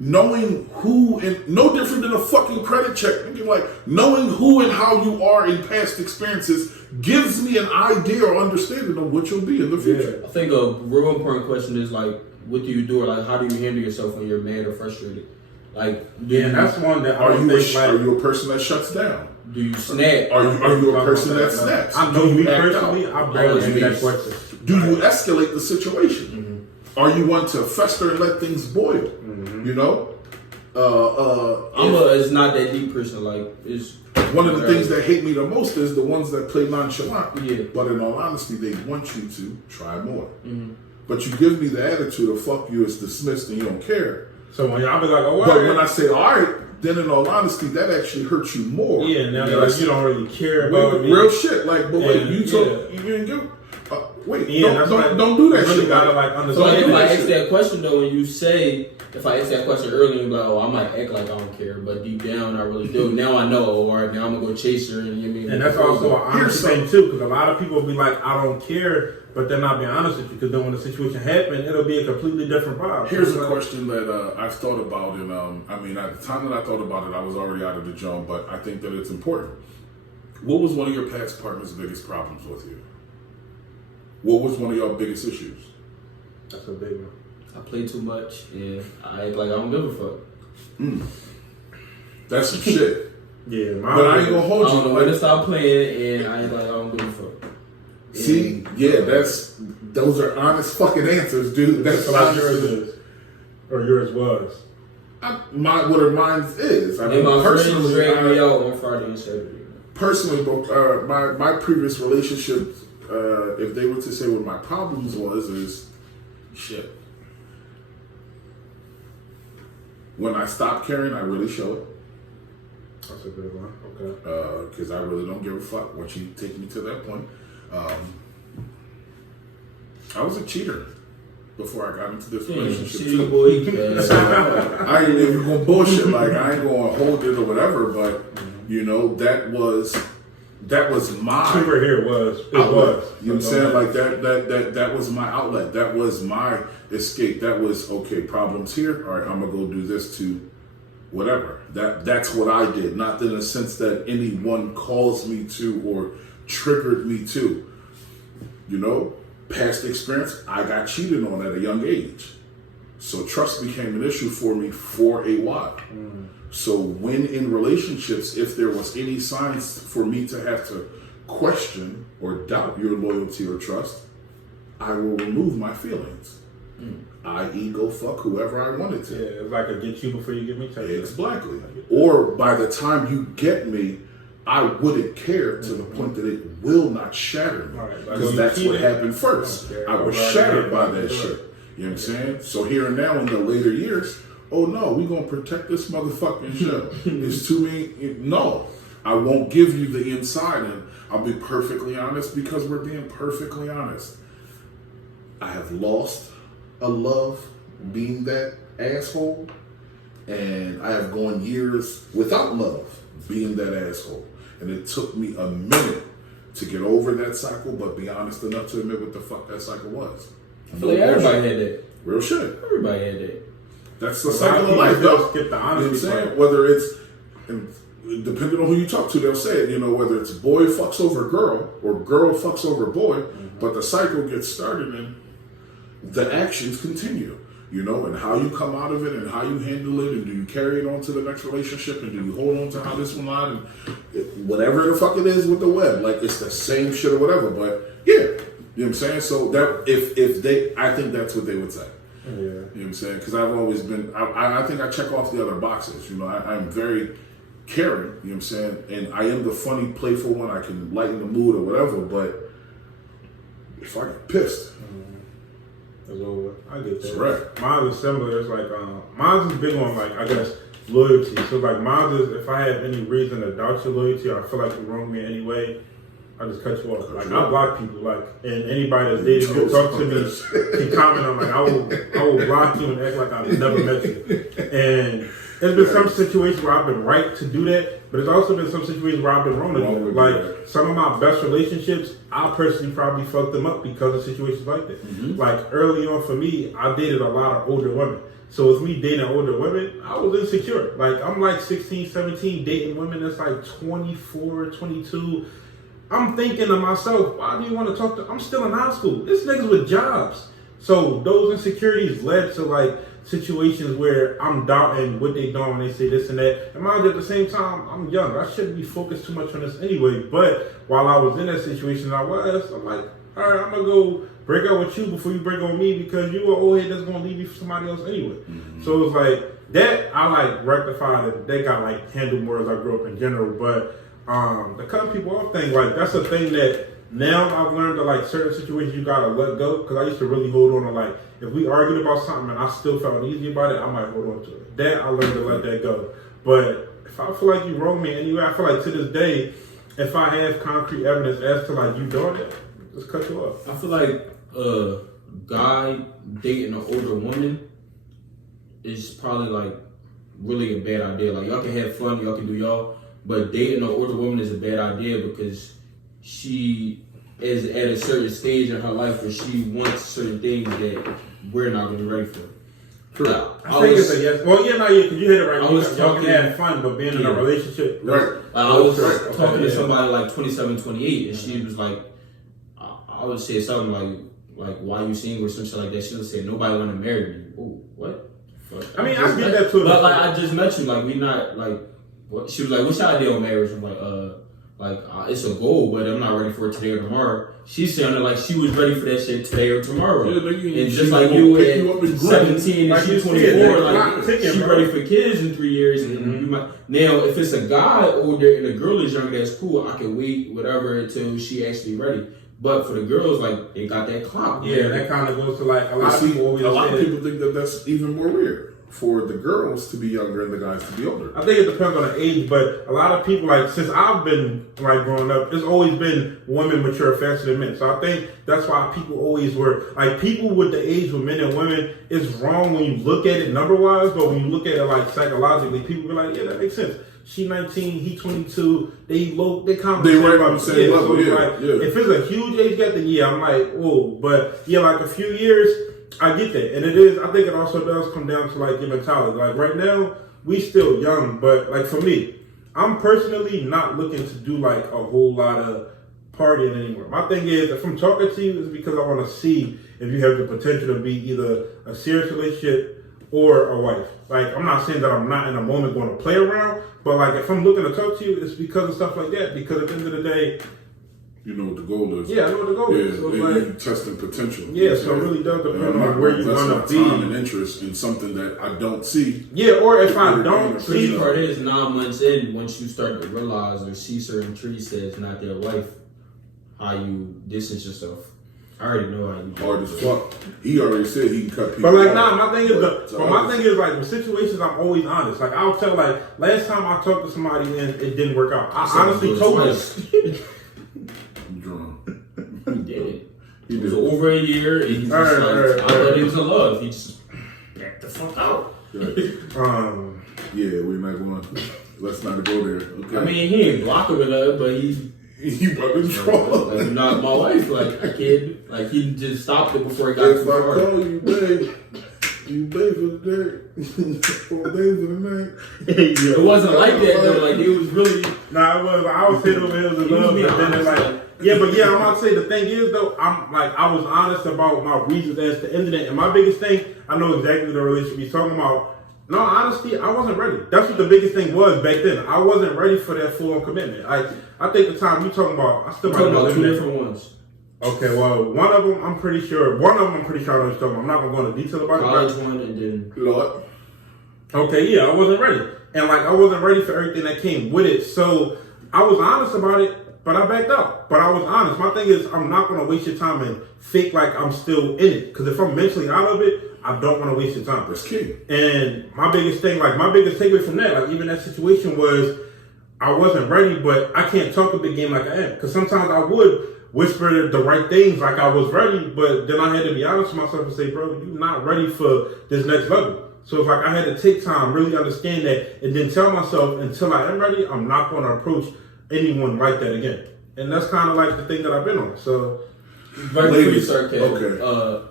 knowing who, and no different than a fucking credit check, like knowing who and how you are in past experiences gives me an idea or understanding of what you'll be in the future. I think a real important question is like, what do you do, or like how do you handle yourself when you're mad or frustrated? Like, that's one that are you a person that shuts down? Do you snap? Are you a person that snaps? I know me personally, I barely answer that question. Do you escalate the situation? Are you one to fester and let things boil? You know? It's not that deep person. Like, it's one of the things that hate me the most is the ones that play nonchalant. Yeah. But in all honesty, they want you to try more. But you give me the attitude of fuck you, it's dismissed and you don't care. So when y'all be like, oh, but when I say all right, then in all honesty, that actually hurts you more. Yeah, now like, you don't really care about me. Real shit. Like, but wait, you didn't give. Wait, don't do that really shit. Gotta, like, so if I ask that question though, and you say, if I ask that question earlier, you're like, oh, I might act like I don't care, but deep down I really do. Now I know, all right, now I'm gonna go chase her, and you mean. And that's also an honest thing too, because a lot of people will be like, I don't care, but they're not being honest with you, because then when the situation happens, it'll be a completely different vibe. Here's a question that I've thought about, and I mean, at the time that I thought about it, I was already out of the jump, but I think that it's important. What was one of your past partner's biggest problems with you? What was one of your biggest issues? That's a big one. I play too much, and I act like I don't give a fuck. That's some shit. Yeah, but I ain't gonna hold you. I don't know when to stop playing, and I act like I don't give a fuck. See, those are honest fucking answers, dude. That's what yours is, or yours was. What mine is. I mean, my personally, friends dragged me out on Friday and Saturday. Personally, my previous relationships, if they were to say what my problems is shit. When I stop caring, I really show it. That's a good one. Okay. Because I really don't give a fuck once you take me to that point. I was a cheater. before I got into this relationship too. Boy. So, I ain't even gonna bullshit. Like I ain't gonna hold it or whatever. But you know, that was my Trigger here was. You know what I'm saying? Like that was my outlet. That was my escape. That was okay. Problems here. All right, I'm gonna go do this to whatever. That's what I did. Not in a sense that anyone caused me to or triggered me to. You know, past experience. I got cheated on at a young age, so trust became an issue for me for a while. So when in relationships, if there was any signs for me to have to question or doubt your loyalty or trust, I will remove my feelings. I.e. go fuck whoever I wanted to. Yeah, it's like a get you before you get me type. Exactly. Or by the time you get me, I wouldn't care to the point that it will not shatter me. Because that's what happened first. I was shattered by that shit. You know what I'm saying? So here and now in the later years, oh no, we gonna protect this motherfucking show. It's too many. No, I won't give you the inside, and I'll be perfectly honest because we're being perfectly honest. I have lost a love being that asshole, and I have gone years without love being that asshole, and it took me a minute to get over that cycle, but be honest enough to admit what the fuck that cycle was. I feel like everybody had that. Real shit. Everybody had that. That's the cycle of life, though. Skip the You know what I'm honesty saying? part. Whether it's, and depending on who you talk to, they'll say it, you know, whether it's boy fucks over girl or girl fucks over boy, but the cycle gets started and the actions continue, you know, and how you come out of it and how you handle it, and do you carry it on to the next relationship, and do you hold on to how this one lied, and whatever the fuck it is with the web, like it's the same shit or whatever, but yeah, you know what I'm saying? So that, if they, I think that's what they would say. Yeah. You know what I'm saying? Because I've always been, I think I check off the other boxes. You know, I'm very caring, you know what I'm saying? And I am the funny, playful one. I can lighten the mood or whatever, but if I get pissed, It's over. I get that. Correct. Mine is similar. It's like, mine's is big on, like, I guess, loyalty. So, like, mine is, if I have any reason to doubt your loyalty or I feel like you wrong me anyway, I just cut you off. Like, I block people, like, and anybody that's dated me, talk to me, can comment on, like, I will block you and act like I've never met you. And there's been some situations where I've been right to do that, but there's also been some situations where I've been wrong to do that. Like, some of my best relationships, I personally probably fucked them up because of situations like that. Like, early on for me, I dated a lot of older women. So with me dating older women, I was insecure. Like, I'm like 16, 17, dating women that's like 24, 22. I'm thinking to myself, why do you want to talk to, I'm still in high school. This niggas with jobs. So those insecurities led to like situations where I'm doubting what they doing when they say this and that. And mind you, at the same time, I'm young. I shouldn't be focused too much on this anyway. But while I was in that situation, I'm like, all right, I'm going to go break up with you before you break up with me because you an old head that's going to leave you for somebody else anyway. So it's like, that I like rectified it. That got like handled more as I grew up in general. But the cutting people off thing, like that's a thing that now I've learned that like certain situations you gotta let go. Because I used to really hold on to like, if we argued about something and I still felt uneasy about it, I might hold on to it. That I learned to let that go. But if I feel like you wrong me anyway, I feel like to this day, if I have concrete evidence as to like you doing it, just cut you off. I feel like a guy dating an older woman is probably like really a bad idea. Like y'all can have fun, y'all can do y'all, but dating an older woman is a bad idea because she is at a certain stage in her life where she wants certain things that we're not going to be ready for. True. I think it's a yes. Well, yeah, no, yeah, because you hit it right. Y'all can have fun, but being in a Yeah. relationship. Right. I was Right. talking to somebody like 27, 28, and she was like, I would say something like, why you single or some shit like that. She would say, nobody want to marry me. Oh, what? Fuck. I mean, I get that too. But like, I just met you, like, we not, like, what? She was like, what's your idea on marriage? I'm like, it's a goal, but I'm not ready for it today or tomorrow. She sounded like she was ready for that shit today or tomorrow. Yeah, nigga, and she just like gonna you pick you up at and 17 like and she's you 24, said, like ticking, she bro. ready for kids in 3 years. And you might, now, if it's a guy older and a girl is younger, that's cool. I can wait, whatever, until she actually ready. But for the girls, like, they got that clock. Yeah, that kind of goes to like a lot of people always a lot of say people think that that's even more weird. for the girls to be younger and the guys to be older? I think it depends on the age, but a lot of people, like, since I've been, like, growing up, it's always been women mature faster than men. So I think that's why people always were, like, people with the age with men and women, it's wrong when you look at it number-wise, but when you look at it, like, psychologically, people be like, yeah, that makes sense. She 19, he 22, they kind of right on the same level, If it's a huge age gap, then yeah, I'm like, whoa. But yeah, like a few years, I get that. And it is, I think it also does come down to like your mentality. Like right now, we still young, but like for me, I'm personally not looking to do like a whole lot of partying anymore. My thing is, if I'm talking to you, it's because I want to see if you have the potential to be either a serious relationship or a wife. Like, I'm not saying that I'm not in a moment going to play around, but like if I'm looking to talk to you, it's because of stuff like that. Because at the end of the day, you know what the goal is. Yeah, I know what the goal is. So and like, testing potential. Yeah, so it really does depend on where you want to be. Time and interest in something that I don't see. Yeah, or if I don't see. The part is 9 months in, once you start to realize or see certain trees that it's not their wife, how you distance yourself. I already know how you. Hard as fuck. He already said he can cut people. But like, my thing is like with situations, I'm always honest. Like I'll tell, like last time I talked to somebody and it didn't work out. I honestly told them. I'm drawn. He did it. It was over a year, and he's just I thought it was a love. He just backed the fuck out. Yeah, we're not going. Let's not go there. Okay. I mean, he ain't blocking with her, but he broke his draw. Like, not my wife. Like I can't. Like he just stopped it before it got too far. If I call you, babe, you babe for the day, 4 days of the night. It wasn't like that though. Like it was really. Nah, it was. I was hitting over hills of love, but then it's like. Yeah, but yeah, I'm about to say the thing is though, I was honest about my reasons as to end it, and my biggest thing, I know exactly the relationship he's talking about. No, honestly, I wasn't ready. That's what the biggest thing was back then. I wasn't ready for that full-on commitment. I think the time you talking about, I still might talking about 2 different ones. Okay, well, one of them I'm pretty sure I know what you're talking about. I'm not gonna go into detail about College it. One and then Lord. Okay, yeah, I wasn't ready, and like I wasn't ready for everything that came with it. So I was honest about it, but I backed up. But I was honest. My thing is, I'm not gonna waste your time and fake like I'm still in it. Because if I'm mentally out of it, I don't want to waste your time. That's key. And my biggest thing, like my biggest takeaway from that, like even that situation was, I wasn't ready, but I can't talk a big game like I am. Because sometimes I would whisper the right things like I was ready, but then I had to be honest with myself and say, bro, you're not ready for this next level. So it's like I had to take time, really understand that, and then tell myself, until I am ready, I'm not going to approach anyone like that again. And that's kind of like the thing that I've been on. So, right before you start, okay.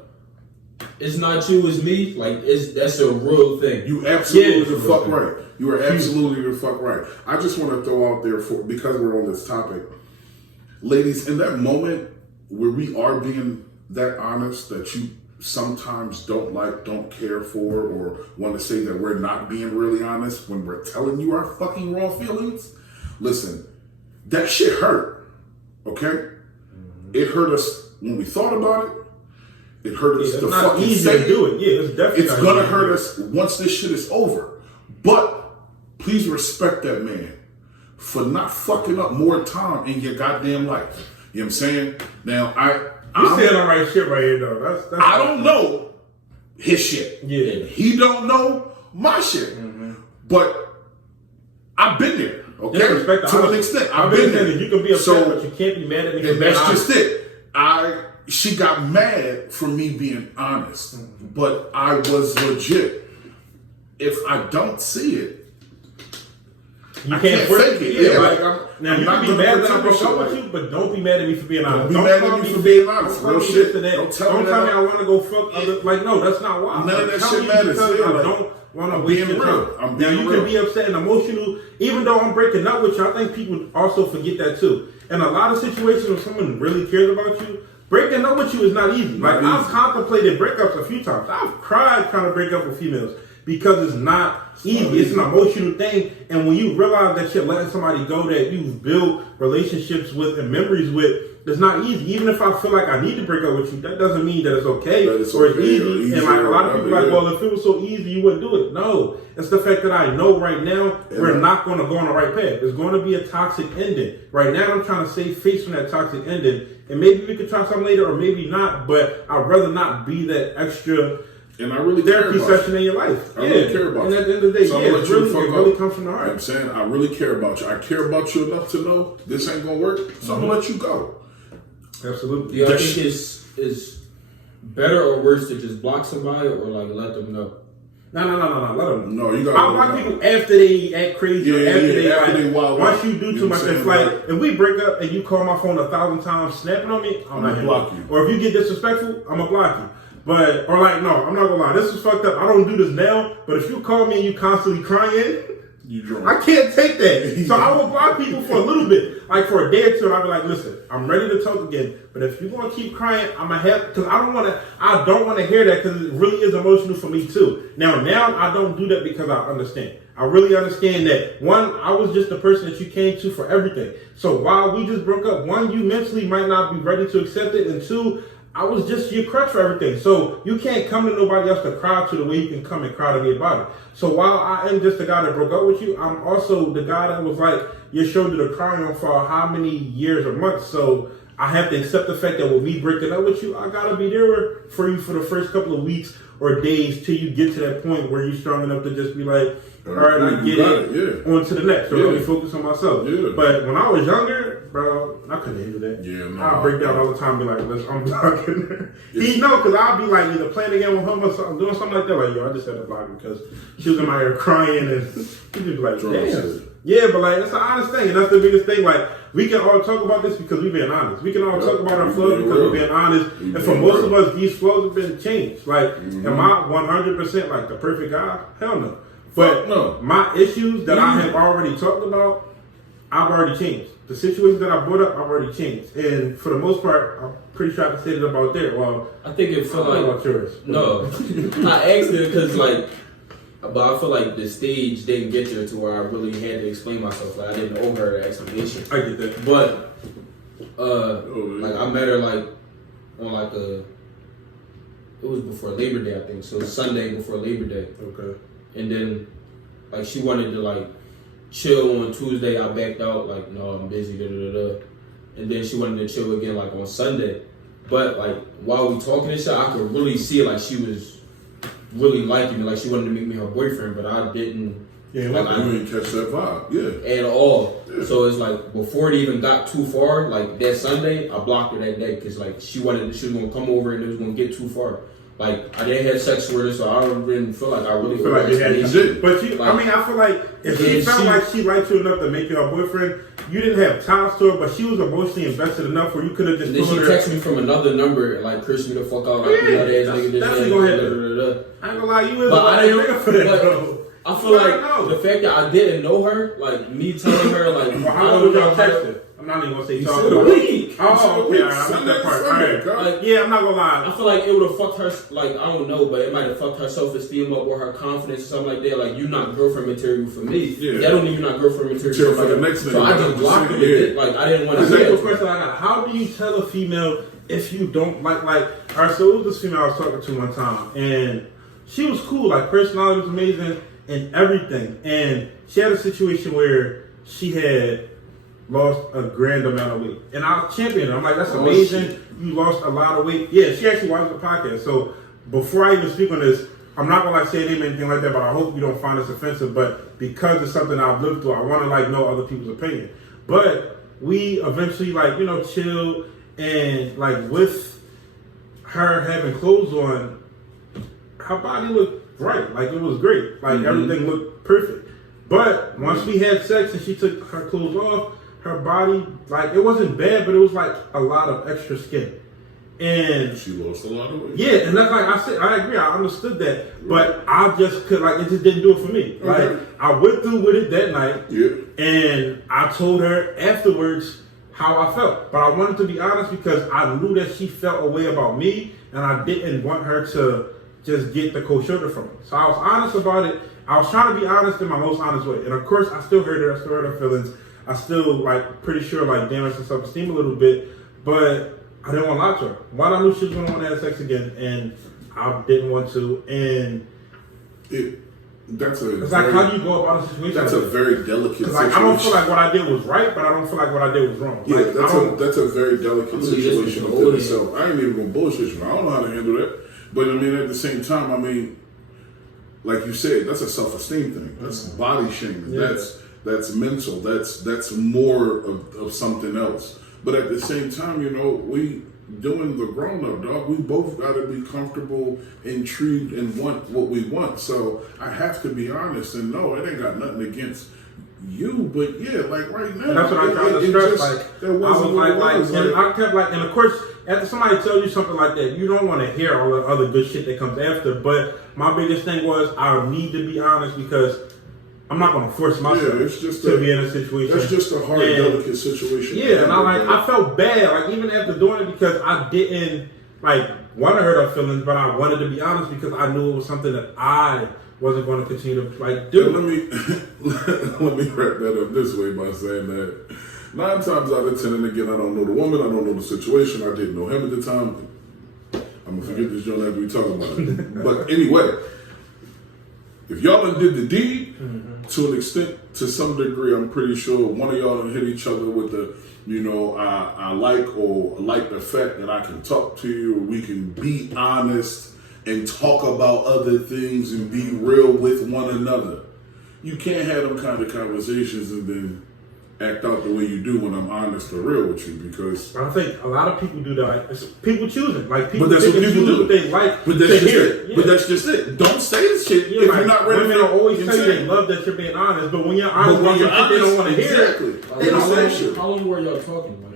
It's not you, it's me. Like that's a real thing. You absolutely the fuck right. You are absolutely the fuck right. I just want to throw out there because we're on this topic, ladies, in that moment where we are being that honest that you sometimes don't like, don't care for, or want to say that we're not being really honest when we're telling you our fucking raw feelings. Listen, that shit hurt. Okay, it hurt us when we thought about it. It hurt us to fucking say to do it. Yeah, it's definitely. It's gonna hurt us once this shit is over. But please respect that man for not fucking up more time in your goddamn life. You know what I'm saying? Now, I'm saying the right shit right here, though. That's I don't know his shit. Yeah. He don't know my shit. Mm-hmm. But I've been there. Okay, to an extent, I've been there. You can be upset, but you can't be mad at me. And that's just it. She got mad for me being honest, but I was legit. If I don't see it, you can't fake it. Yeah, now you can be mad that I broke up with you, but don't be mad at me for being honest. Don't be mad at me for being honest. Don't tell me I want to go fuck other. Like, no, that's not why. None of that shit matters. I don't want to waste your time. Now you can be upset and emotional, even though I'm breaking up with you. I think people also forget that too. In a lot of situations, when someone really cares about you, breaking up with you is not easy. Like, I've contemplated breakups a few times. I've cried trying to break up with females because it's not easy. It's an emotional thing. And when you realize that you're letting somebody go that you've built relationships with and memories with, it's not easy. Even if I feel like I need to break up with you, that doesn't mean that it's okay or it's easy. And like a lot of people are like, well, if it was so easy, you wouldn't do it. No, it's the fact that I know right now we're not going to go on the right path. It's going to be a toxic ending. Right now, I'm trying to save face from that toxic ending. And maybe we could try something later or maybe not, but I'd rather not be that extra And I really care therapy about session in your life. I really care about and you. at the end of the day, So it really comes from the You know heart. what I'm saying? I really care about you. I care about you enough to know this ain't gonna work, so I'm gonna let you go. Absolutely. Do y'all think it's better or worse to just block somebody or like let them know? No. Let them. No, you got. I block people after they act crazy. After they wild. Once you do too much, it's like if we break up and you call my phone 1,000 times snapping on me, I'm not gonna block you. Or if you get disrespectful, I'm gonna block you. But no, I'm not gonna lie. This is fucked up. I don't do this now. But if you call me and you constantly crying, you drunk. I can't take that. So I will block people for a little bit, like for a day or two. And I'll be like, listen, I'm ready to talk again. But if you're gonna keep crying, I'm gonna have because I don't want to hear that because it really is emotional for me too. Now I don't do that because I understand. I really understand that. One, I was just the person that you came to for everything. So while we just broke up, one, you mentally might not be ready to accept it, and two, I was just your crutch for everything. So you can't come to nobody else to cry to the way you can come and cry to me about it. So while I am just the guy that broke up with you, I'm also the guy that was like your shoulder to cry on for how many years or months. So I have to accept the fact that with me breaking up with you, I gotta be there for you for the first couple of weeks or days till you get to that point where you're strong enough to just be like, all right, I get it. On to the next. So let me focus on myself. Yeah. But when I was younger, bro, I couldn't handle that. Yeah, no. I'd break down all the time and be like, listen, I'm blocking her. He know, because I'd be like either playing a game with him or something, doing something like that. Like, yo, I just had to block her because she was in my ear crying and he'd be like, damn. Yeah, but like, it's an honest thing. And that's the biggest thing. Like, we can all talk about this because we're being honest. We can all talk about our flaws because we're being honest. And for most of us, these flaws have been changed. Like, am I 100% like the perfect guy? Hell no. But my issues that I have already talked about, I've already changed. The situations that I brought up, I've already changed. And for the most part, I'm pretty sure I can say that about there. Well, I think it felt like about yours. No, I asked it because like, but I feel like the stage didn't get there to where I really had to explain myself. Like I didn't owe her an explanation. I get that. But like I met her like on like it was before Labor Day, I think. So Sunday before Labor Day. Okay. And then, like, she wanted to, like, chill on Tuesday. I backed out, like, no, I'm busy, da-da-da-da. And then she wanted to chill again, like, on Sunday. But, like, while we talking and shit, I could really see, like, she was really liking me. Like, she wanted to make me her boyfriend, but I didn't. Yeah, like, I didn't catch that vibe. Yeah. At all. Yeah. So it's like, before it even got too far, like, that Sunday, I blocked her that day because, like, she was going to come over and it was going to get too far. Like, I didn't have sex with her, so I didn't feel like I really feel like you had to. But you, like, I mean, I feel like if she felt like she liked you enough to make you her boyfriend, you didn't have time to her, but she was emotionally invested enough where you could have just. And then she texted me from another number and like cursed me the fuck out, like you know, ass nigga, this definitely gonna happen. I ain't gonna lie, you was but a nigga for that, though. I feel like the fact that I didn't know her, like me telling her, like, well, how long was y'all texting? I'm not even gonna say talk about it. Oh, okay, I missed that part. Alright. Like, yeah, I'm not gonna lie. I feel like it would have fucked her, like, I don't know, but it might have fucked her self-esteem up or her confidence or something like that. Like, you not girlfriend material for me. Yeah. That don't mean you're not girlfriend material for the next nigga. So I just blocked her. Yeah. Like, I didn't want to say it. Question I got: how do you tell a female if you don't like? Alright, so it was this female I was talking to one time, and she was cool. Like, personality was amazing and everything. And she had a situation where she had lost a grand amount of weight. And I championed her. I'm like, that's amazing. You lost a lot of weight. Yeah, she actually watched the podcast. So before I even speak on this, I'm not gonna like say anything like that, but I hope you don't find this offensive. But because it's something I've lived through, I wanna like know other people's opinion. But we eventually like, you know, chilled, and like with her having clothes on, her body looked right. Like it was great. Like everything looked perfect. But once we had sex and she took her clothes off, her body, like, it wasn't bad, but it was like a lot of extra skin. And she lost a lot of weight. Yeah, and that's like I said, I agree, I understood that. But I just could, like, it just didn't do it for me. Like, I went through with it that night, and I told her afterwards how I felt. But I wanted to be honest because I knew that she felt a way about me, and I didn't want her to just get the cold shoulder from me. So I was honest about it. I was trying to be honest in my most honest way. And of course, I still hurt her. I still hurt her feelings. I still, like, pretty sure, like, damaged her self-esteem a little bit. But I didn't want to lie to her. One, I knew she was going to want to have sex again. And I didn't want to. And that's a it's like, how do you go about a situation that's like a very delicate situation. Like, I don't feel like what I did was right, but I don't feel like what I did was wrong. Yeah, like, that's a very delicate situation within itself. I ain't even going to bullshit you. I don't know how to handle that. But I mean, at the same time, I mean, like you said, that's a self-esteem thing. That's body shaming. Yeah. That's mental. That's more of something else. But at the same time, you know, we doing the grown-up, dog. We both got to be comfortable, intrigued, and want what we want. So I have to be honest and no, it ain't got nothing against you, but yeah, like right now, that's what I tried to stress. Like, that wasn't what it was. And I kept like, and of course, after somebody tells you something like that, you don't want to hear all the other good shit that comes after. But my biggest thing was I need to be honest because I'm not going to force myself to be in a situation. That's just a hard, delicate situation. Yeah, and I felt bad, like even after doing it because I didn't like want to hurt her feelings, but I wanted to be honest because I knew it was something that I wasn't going to continue to like do. Let me wrap that up this way by saying that 9 times out of 10, and again, I don't know the woman, I don't know the situation, I didn't know him at the time. I'm gonna forget this joint after we talk about it. But anyway, if y'all done did the deed to an extent, to some degree, I'm pretty sure one of y'all done hit each other with the, you know, I like the fact that I can talk to you, or we can be honest and talk about other things and be real with one another. You can't have them kind of conversations and then act out the way you do when I'm honest or real with you, because I think a lot of people do that. It's people choosing, like people. But that's what people do. What they like, but that's just it. Yeah. But that's just it. Don't say this shit if you're not ready. Women always tell you they love that you're being honest, but when you're honest, they don't want to hear it. They don't say shit. How long were y'all talking about?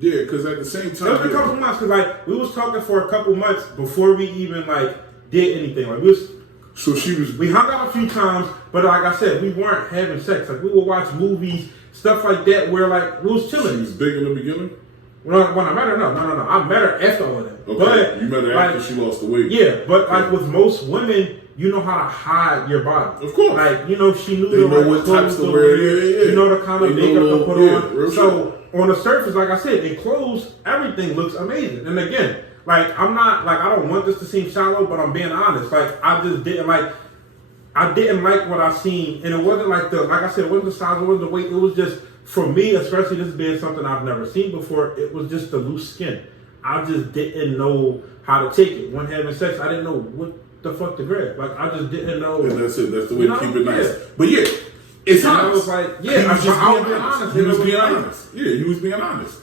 Yeah, because at the same time, it was a couple months. Because like we was talking for a couple months before we even like did anything. Like we was. So we hung out a few times, but like I said, we weren't having sex. Like we would watch movies, stuff like that, where like we was chilling. She was big in the beginning? When I met her, no. I met her after all of that. Okay, but, you met her after she lost the weight. Yeah, but like with most women, you know how to hide your body. Of course. Like, you know, she knew they know what types to wear. You know the kind of makeup to put on. Real so on the surface, like I said, in clothes, everything looks amazing. And again, like I'm not like I don't want this to seem shallow, but I'm being honest. Like I just didn't like. I didn't like what I seen, and it wasn't like I said, it wasn't the size, it wasn't the weight. It was just, for me, especially this being something I've never seen before, it was just the loose skin. I just didn't know how to take it. When having sex, I didn't know what the fuck to grab. Like, I just didn't know. And that's it. That's the way to keep it nice. Yeah. But yeah, it's honest. I was like, yeah, I was being honest. You was being honest. Yeah, you was being honest.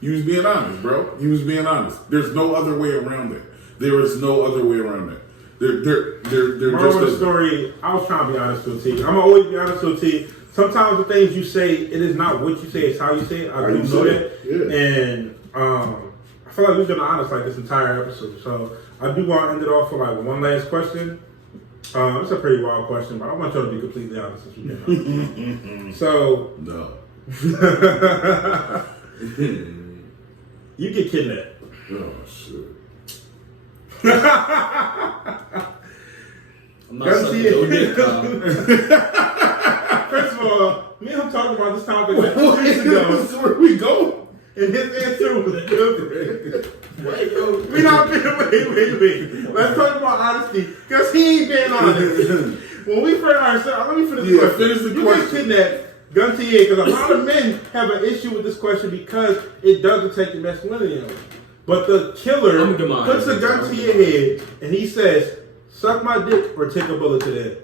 You was being honest, bro. You was being honest. There's no other way around it. There is no other way around it. They're just the story. I was trying to be honest with T. I'm gonna always be honest with T. Sometimes the things you say, it is not what you say, it's how you say it. I do know that. Yeah. And I feel like we've been honest like this entire episode. So I do want to end it off with like one last question. It's a pretty wild question, but I want you to be completely honest with you. So no. You get kidnapped. Oh shit. I'm not sucking no dick, First of all, me and him talked about this topic like 2 weeks ago. This is where we go. And his answer was good. Wait. Let's talk about honesty, because he ain't being honest. When we first, let me finish the question. Finish the you question. get kidnapped, gun to your head, because a lot of men have an issue with this question because it doesn't take the masculinity of it. But the killer puts a gun to your head and he says, suck my dick or take a bullet to the head.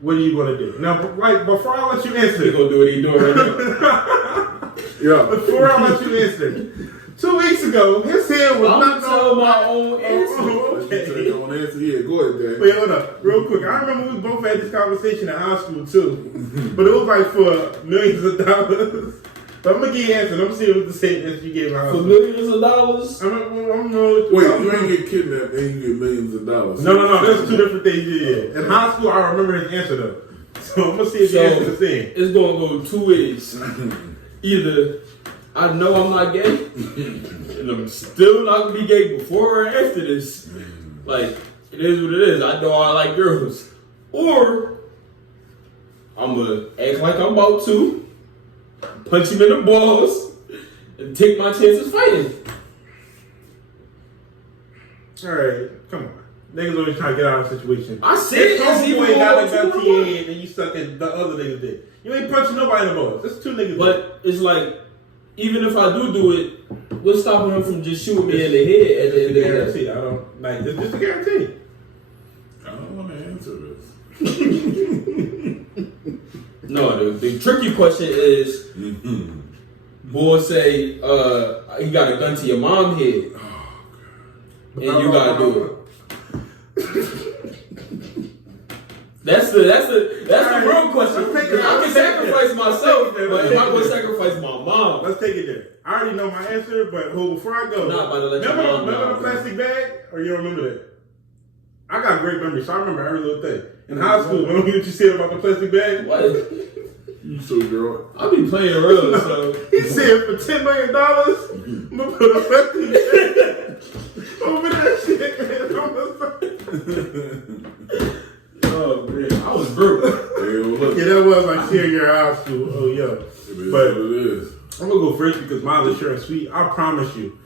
What are you going to do? Now, like, before I let you answer. He's going to do what he's doing right now. Yeah. Before I let you answer. 2 weeks ago, his head was not on my own answer. Okay. Your own answer. Yeah, go ahead, Dad. Wait, hold up. Real quick. I remember we both had this conversation in high school, too. But it was like for millions of dollars. So I'm going to give you an answer. I'm going to see what the same answer you gave me. For millions of dollars? Wait, you ain't get kidnapped and you get millions of dollars. No. There's two different things. Yeah. In high school, I remember his answer, though. So I'm going to see if you answer the same. It's going to go 2 ways. Either I know I'm not gay, and I'm still not going to be gay before or after this. Like, it is what it is. I know I like girls. Or I'm going to act like I'm about to, punch him in the balls, and take my chances fighting. Alright, come on. Niggas always trying to get out of the situation. I said it's even got a gun to your head and you sucking the other niggas dick. You ain't punching nobody in the balls. That's two niggas. But it's like, even if I do it, what's stopping him from just shooting me in the head at the end of the guarantee? I don't like. It's just a guarantee. I don't want to answer this. No, the tricky question is, boy say he got a gun to your mom's head, and you gotta do it. That's the real question. I can sacrifice myself, but am I gonna sacrifice my mom? Let's take it there. I already know my answer, but before I go, not about to let remember the plastic bag, or you don't remember that? I got great memories, so I remember every little thing. In high school, remember what you said about the plastic bag? What? You so girl. I be playing around, so. He said for $10 million, I'm gonna put a plastic bag over that shit. Oh man, I was broke. Yeah, that was like senior high school. Oh yeah, but it is. I'm gonna go first because mine's is short and sweet. I promise you,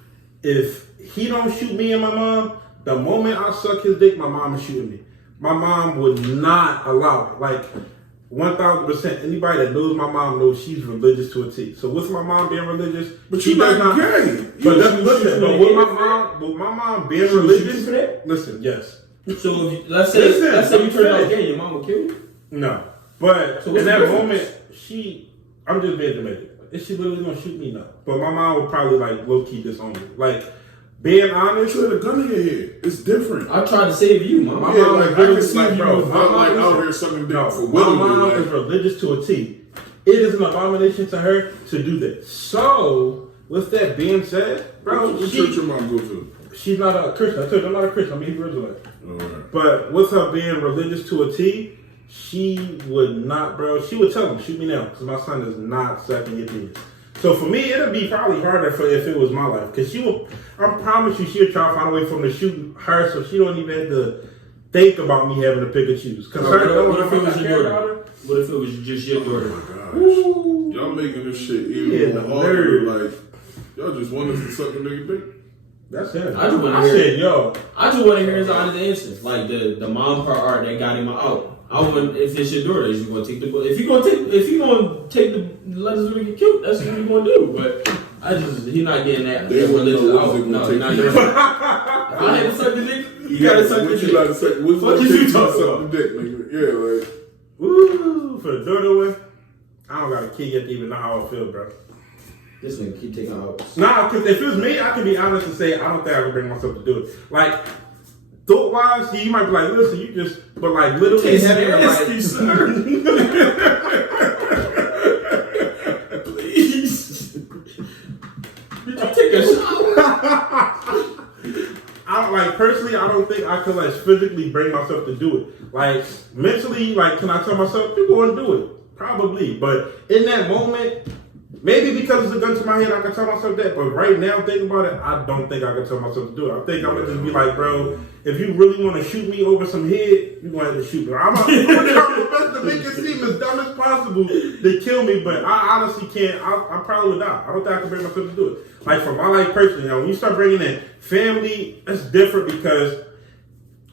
if he don't shoot me and my mom, the moment I suck his dick, my mom is shooting me. My mom would not allow it. Like 1,000%. Anybody that knows my mom knows she's religious to a T. So with my mom being religious, but she does not gay. But listen, but with my mom being religious, listen, yes. So let's say you turn out gay, your mom will kill you? No. But so in that moment, I'm just being dramatic. Is she literally gonna shoot me? No. But my mom would probably like low key disown me. Like being honest, you had a gun in your head. It's different. I tried to save you, mom. My mom, like, I can see you, bro. I'm like out here sucking dick for my mom is religious to a T. It is an abomination to her to do that. So with that being said, bro, what church your mom go to? She's not a Christian. I told you, I'm not a Christian. I'm Hebrew Israelite. Right. But with her being religious to a T, she would not, bro. She would tell him, shoot me now, because my son is not sucking your penis. So for me, it'd be probably harder if it was my life, because she will. I promise you, she would try to find a way from to shoot her, so she don't even have to think about me having to pick and choose. Because what if it was your daughter? What if it was just your daughter? Oh my gosh, y'all making this shit even more harder. Like y'all just want us to suck a nigga dick. That's it. I just want to hear his honest answer. Like the mom part that got him out. I want if it's your daughter, is you gonna take the if you gonna take the let us really get cute, that's what you gonna do. But he not getting that religious out. No, he's not getting that. I had to suck the dick. You gotta suck the dick. What you talking about? Dick, nigga. Yeah, like woo for the daughter way. I don't got a kid yet to even know how I feel, bro. This nigga keep taking out. Nah, because if it was me, I can be honest and say I don't think I can bring myself to do it. Like thought wise, you might be like, listen, you just, but like literally having like, sir. Please, did you take a shower? I like personally, I don't think I could like physically bring myself to do it. Like mentally, like can I tell myself you go and do it? Probably, but in that moment. Maybe because it's a gun to my head, I can tell myself that. But right now, think about it, I don't think I can tell myself to do it. I think I'm going to just be like, bro, if you really want to shoot me over some head, you're going to have to shoot me. I'm going to try my best to make it seem as dumb as possible to kill me, but I honestly can't. I probably would die. I don't think I can bring myself to do it. Like, for my life personally, when you start bringing in family, that's different because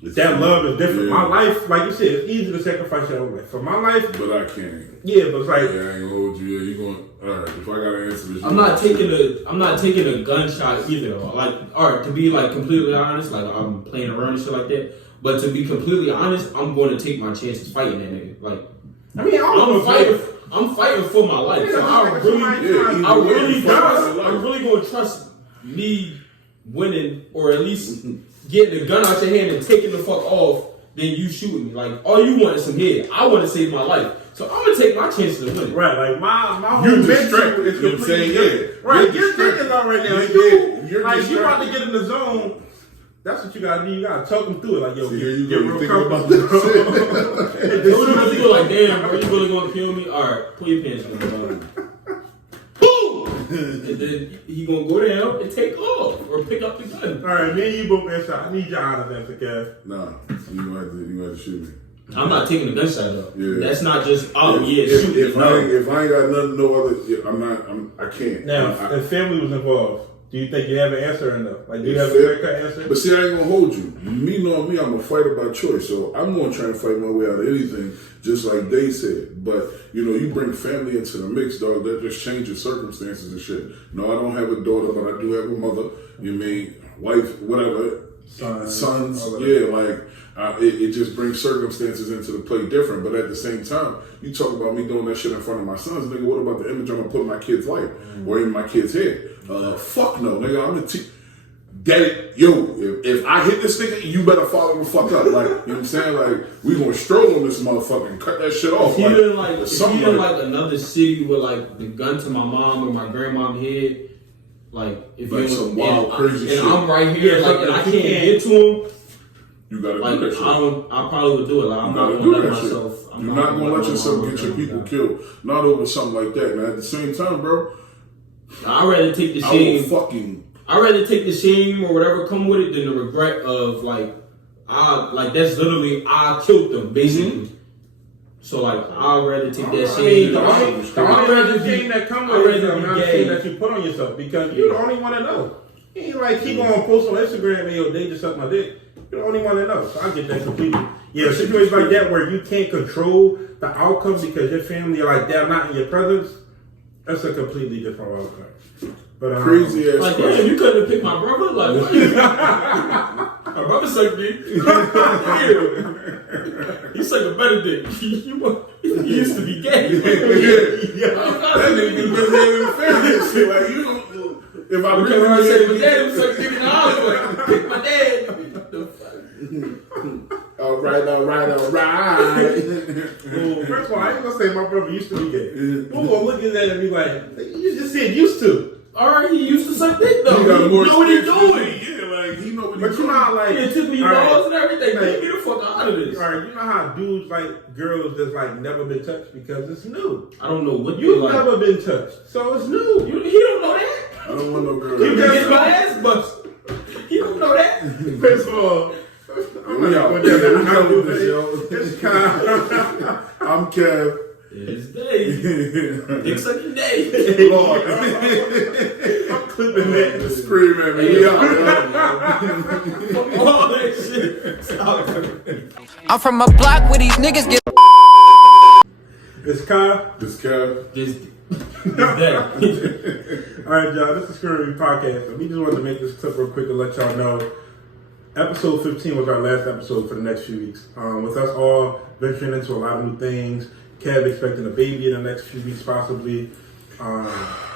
that love is different. Yeah. My life, like you said, it's easy to sacrifice your own life. For my life, but I can't. Yeah, but it's like I ain't gonna hold you. Yeah, you going? All right. If I gotta answer this, I'm not taking a gunshot either. Like, all right, to be like completely honest, like I'm playing around and shit like that. But to be completely honest, I'm going to take my chances fighting that nigga. Like, I mean, I'm fighting for my life. So I'm really going to trust me winning or at least getting the gun out your hand and taking the fuck off than you shooting me. Like, all you want is some head. I want to save my life. So I'm going to take my chances of winning. Right, like my whole mental is completely different. Right, you're thinking already now. You're like, you about to get in the zone. That's what you got to do. You got to talk them through it. Like, yo, get real comfortable. You like, damn, bro, you really going to kill me? All right, pull your pants on. Boom! And then he going to go down and take off or pick up the gun. All right, me and you both answer. I need your honest answer, Kev. Nah, you gonna have to shoot me. I'm not taking the gunshot though. Yeah. That's not just shoot. If I ain't got nothing, no other, I can't. Now, if family was involved, Do you think you have an answer or no? Like, do you have a clear-cut answer? But see, I ain't gonna hold you. Me knowing me, I'm a fighter by choice. So I'm gonna try and fight my way out of anything, just like they said. But, you know, you bring family into the mix, dog, that just changes circumstances and shit. No, I don't have a daughter, but I do have a mother. You mean, wife, whatever. Sons. Yeah, like, it just brings circumstances into the play different. But at the same time, you talk about me doing that shit in front of my sons, nigga, what about the image I'm gonna put in my kid's life or in my kid's head? Fuck no, nigga. I'm gonna Daddy, if I hit this nigga, you better follow the fuck up. Like, you know what I'm saying? Like, we gonna stroll on this motherfucker and cut that shit off. If you're in like another city with like the gun to my mom or my grandmom's head, like if like you're some wild crazy shit, and I'm right here, like, and I can't get to him. You gotta like, do that shit. I probably would do it. Like, I'm not gonna let myself. You're not gonna let yourself get your people killed. Not over something like that. And at the same time, bro, I'd rather take the shame. I'd rather take the shame or whatever come with it than the regret of that's literally I killed them basically. Mm-hmm. So like I'd rather take that shame. The only shame that comes with it is the amount of shame that you put on yourself because you're the only one to know. He ain't like he gonna post on Instagram and yo, they just suck my dick. You're the only one that knows. So I get that completely. Yeah, situations like that where you can't control the outcome because your family are like they're not in your presence. That's a completely different outcome. But crazy ass. Like, damn, you couldn't have picked my brother. Like, what? My brother sucked dick. He sucked a better dick. He used to be gay. That nigga been in the family and shit. Like, you don't. If I really say my dad was sucking dick in the house, pick my dad. All right. Well, first of all, I ain't gonna say my brother used to be gay. Who gonna look at that and be like, you just said used to. All right, he used to suck dick though. He know what he's doing. Yeah, like he know what he's doing. But you know how like he took me balls and everything. Like, get the fuck out of this. All right, you know how dudes like girls that's like never been touched because it's new. I don't know what you've never been touched, so it's new. He don't know that. I don't want no girl. He get my ass busted. He don't know that. First of all, I'm Kev. It's Dave. Dick sucking Dave. Lord. I'm clipping that. ScreamAtMe. All that shit. I'm from a block where these niggas get. It's Kyle. This Kev. This day. Alright, y'all. This is ScreamATMePodcast. We just wanted to make this clip real quick to let y'all know. Episode 15 was our last episode for the next few weeks. With us all venturing into a lot of new things. Kev expecting a baby in the next few weeks, possibly.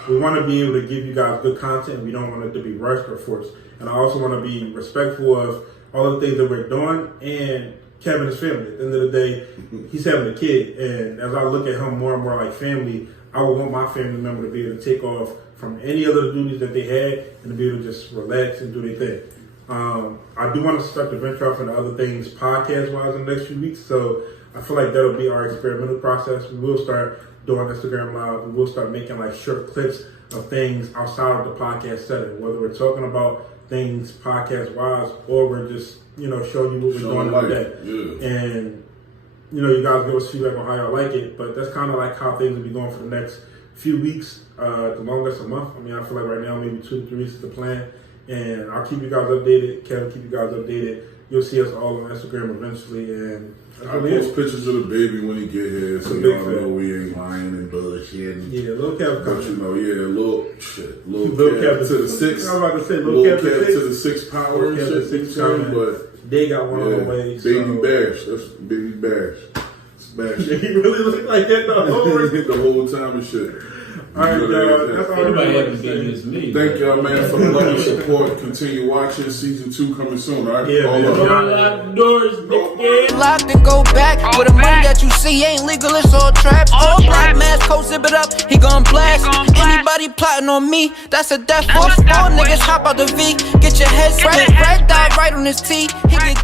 We want to be able to give you guys good content. We don't want it to be rushed or forced. And I also want to be respectful of all the things that we're doing and Kevin and his family. At the end of the day, he's having a kid. And as I look at him more and more like family, I would want my family member to be able to take off from any other duties that they had and to be able to just relax and do their thing. I do want to start to venture off into other things podcast-wise in the next few weeks. So I feel like that'll be our experimental process. We will start doing Instagram Live. We will start making like short clips of things outside of the podcast setting, whether we're talking about things podcast-wise or we're just, showing you what we're doing today. Yeah. And, you guys give us feedback on how y'all like it, but that's kind of like how things will be going for the next few weeks, the longest a month. I mean, I feel like right now maybe 2 to 3 weeks is the plan. And I'll keep you guys updated. Kevin, keep you guys updated. You'll see us all on Instagram eventually. And I post pictures of the baby when he get here, so y'all know we ain't lying and bullshitting. Yeah, little Kevin. But little Kevin to the 6. I was about to say little Kevin to the 6 power and shit. But they got one on the way. Baby Bash. That's Baby Bash. Bash. He really looked like that the whole time and shit. All right, y'all. That's all everybody had to be is me. Thank y'all, man, for the love and support. Continue watching. Season 2 coming soon. All right, yeah, all up. Doors, Locked and go back. With the money that you see ain't legal, it's all traps. All black mask, coat zip it up, he gon' blast. Anybody plotting on me, that's a death force. All niggas hop out the V, get your head right, red dot right on his T. He get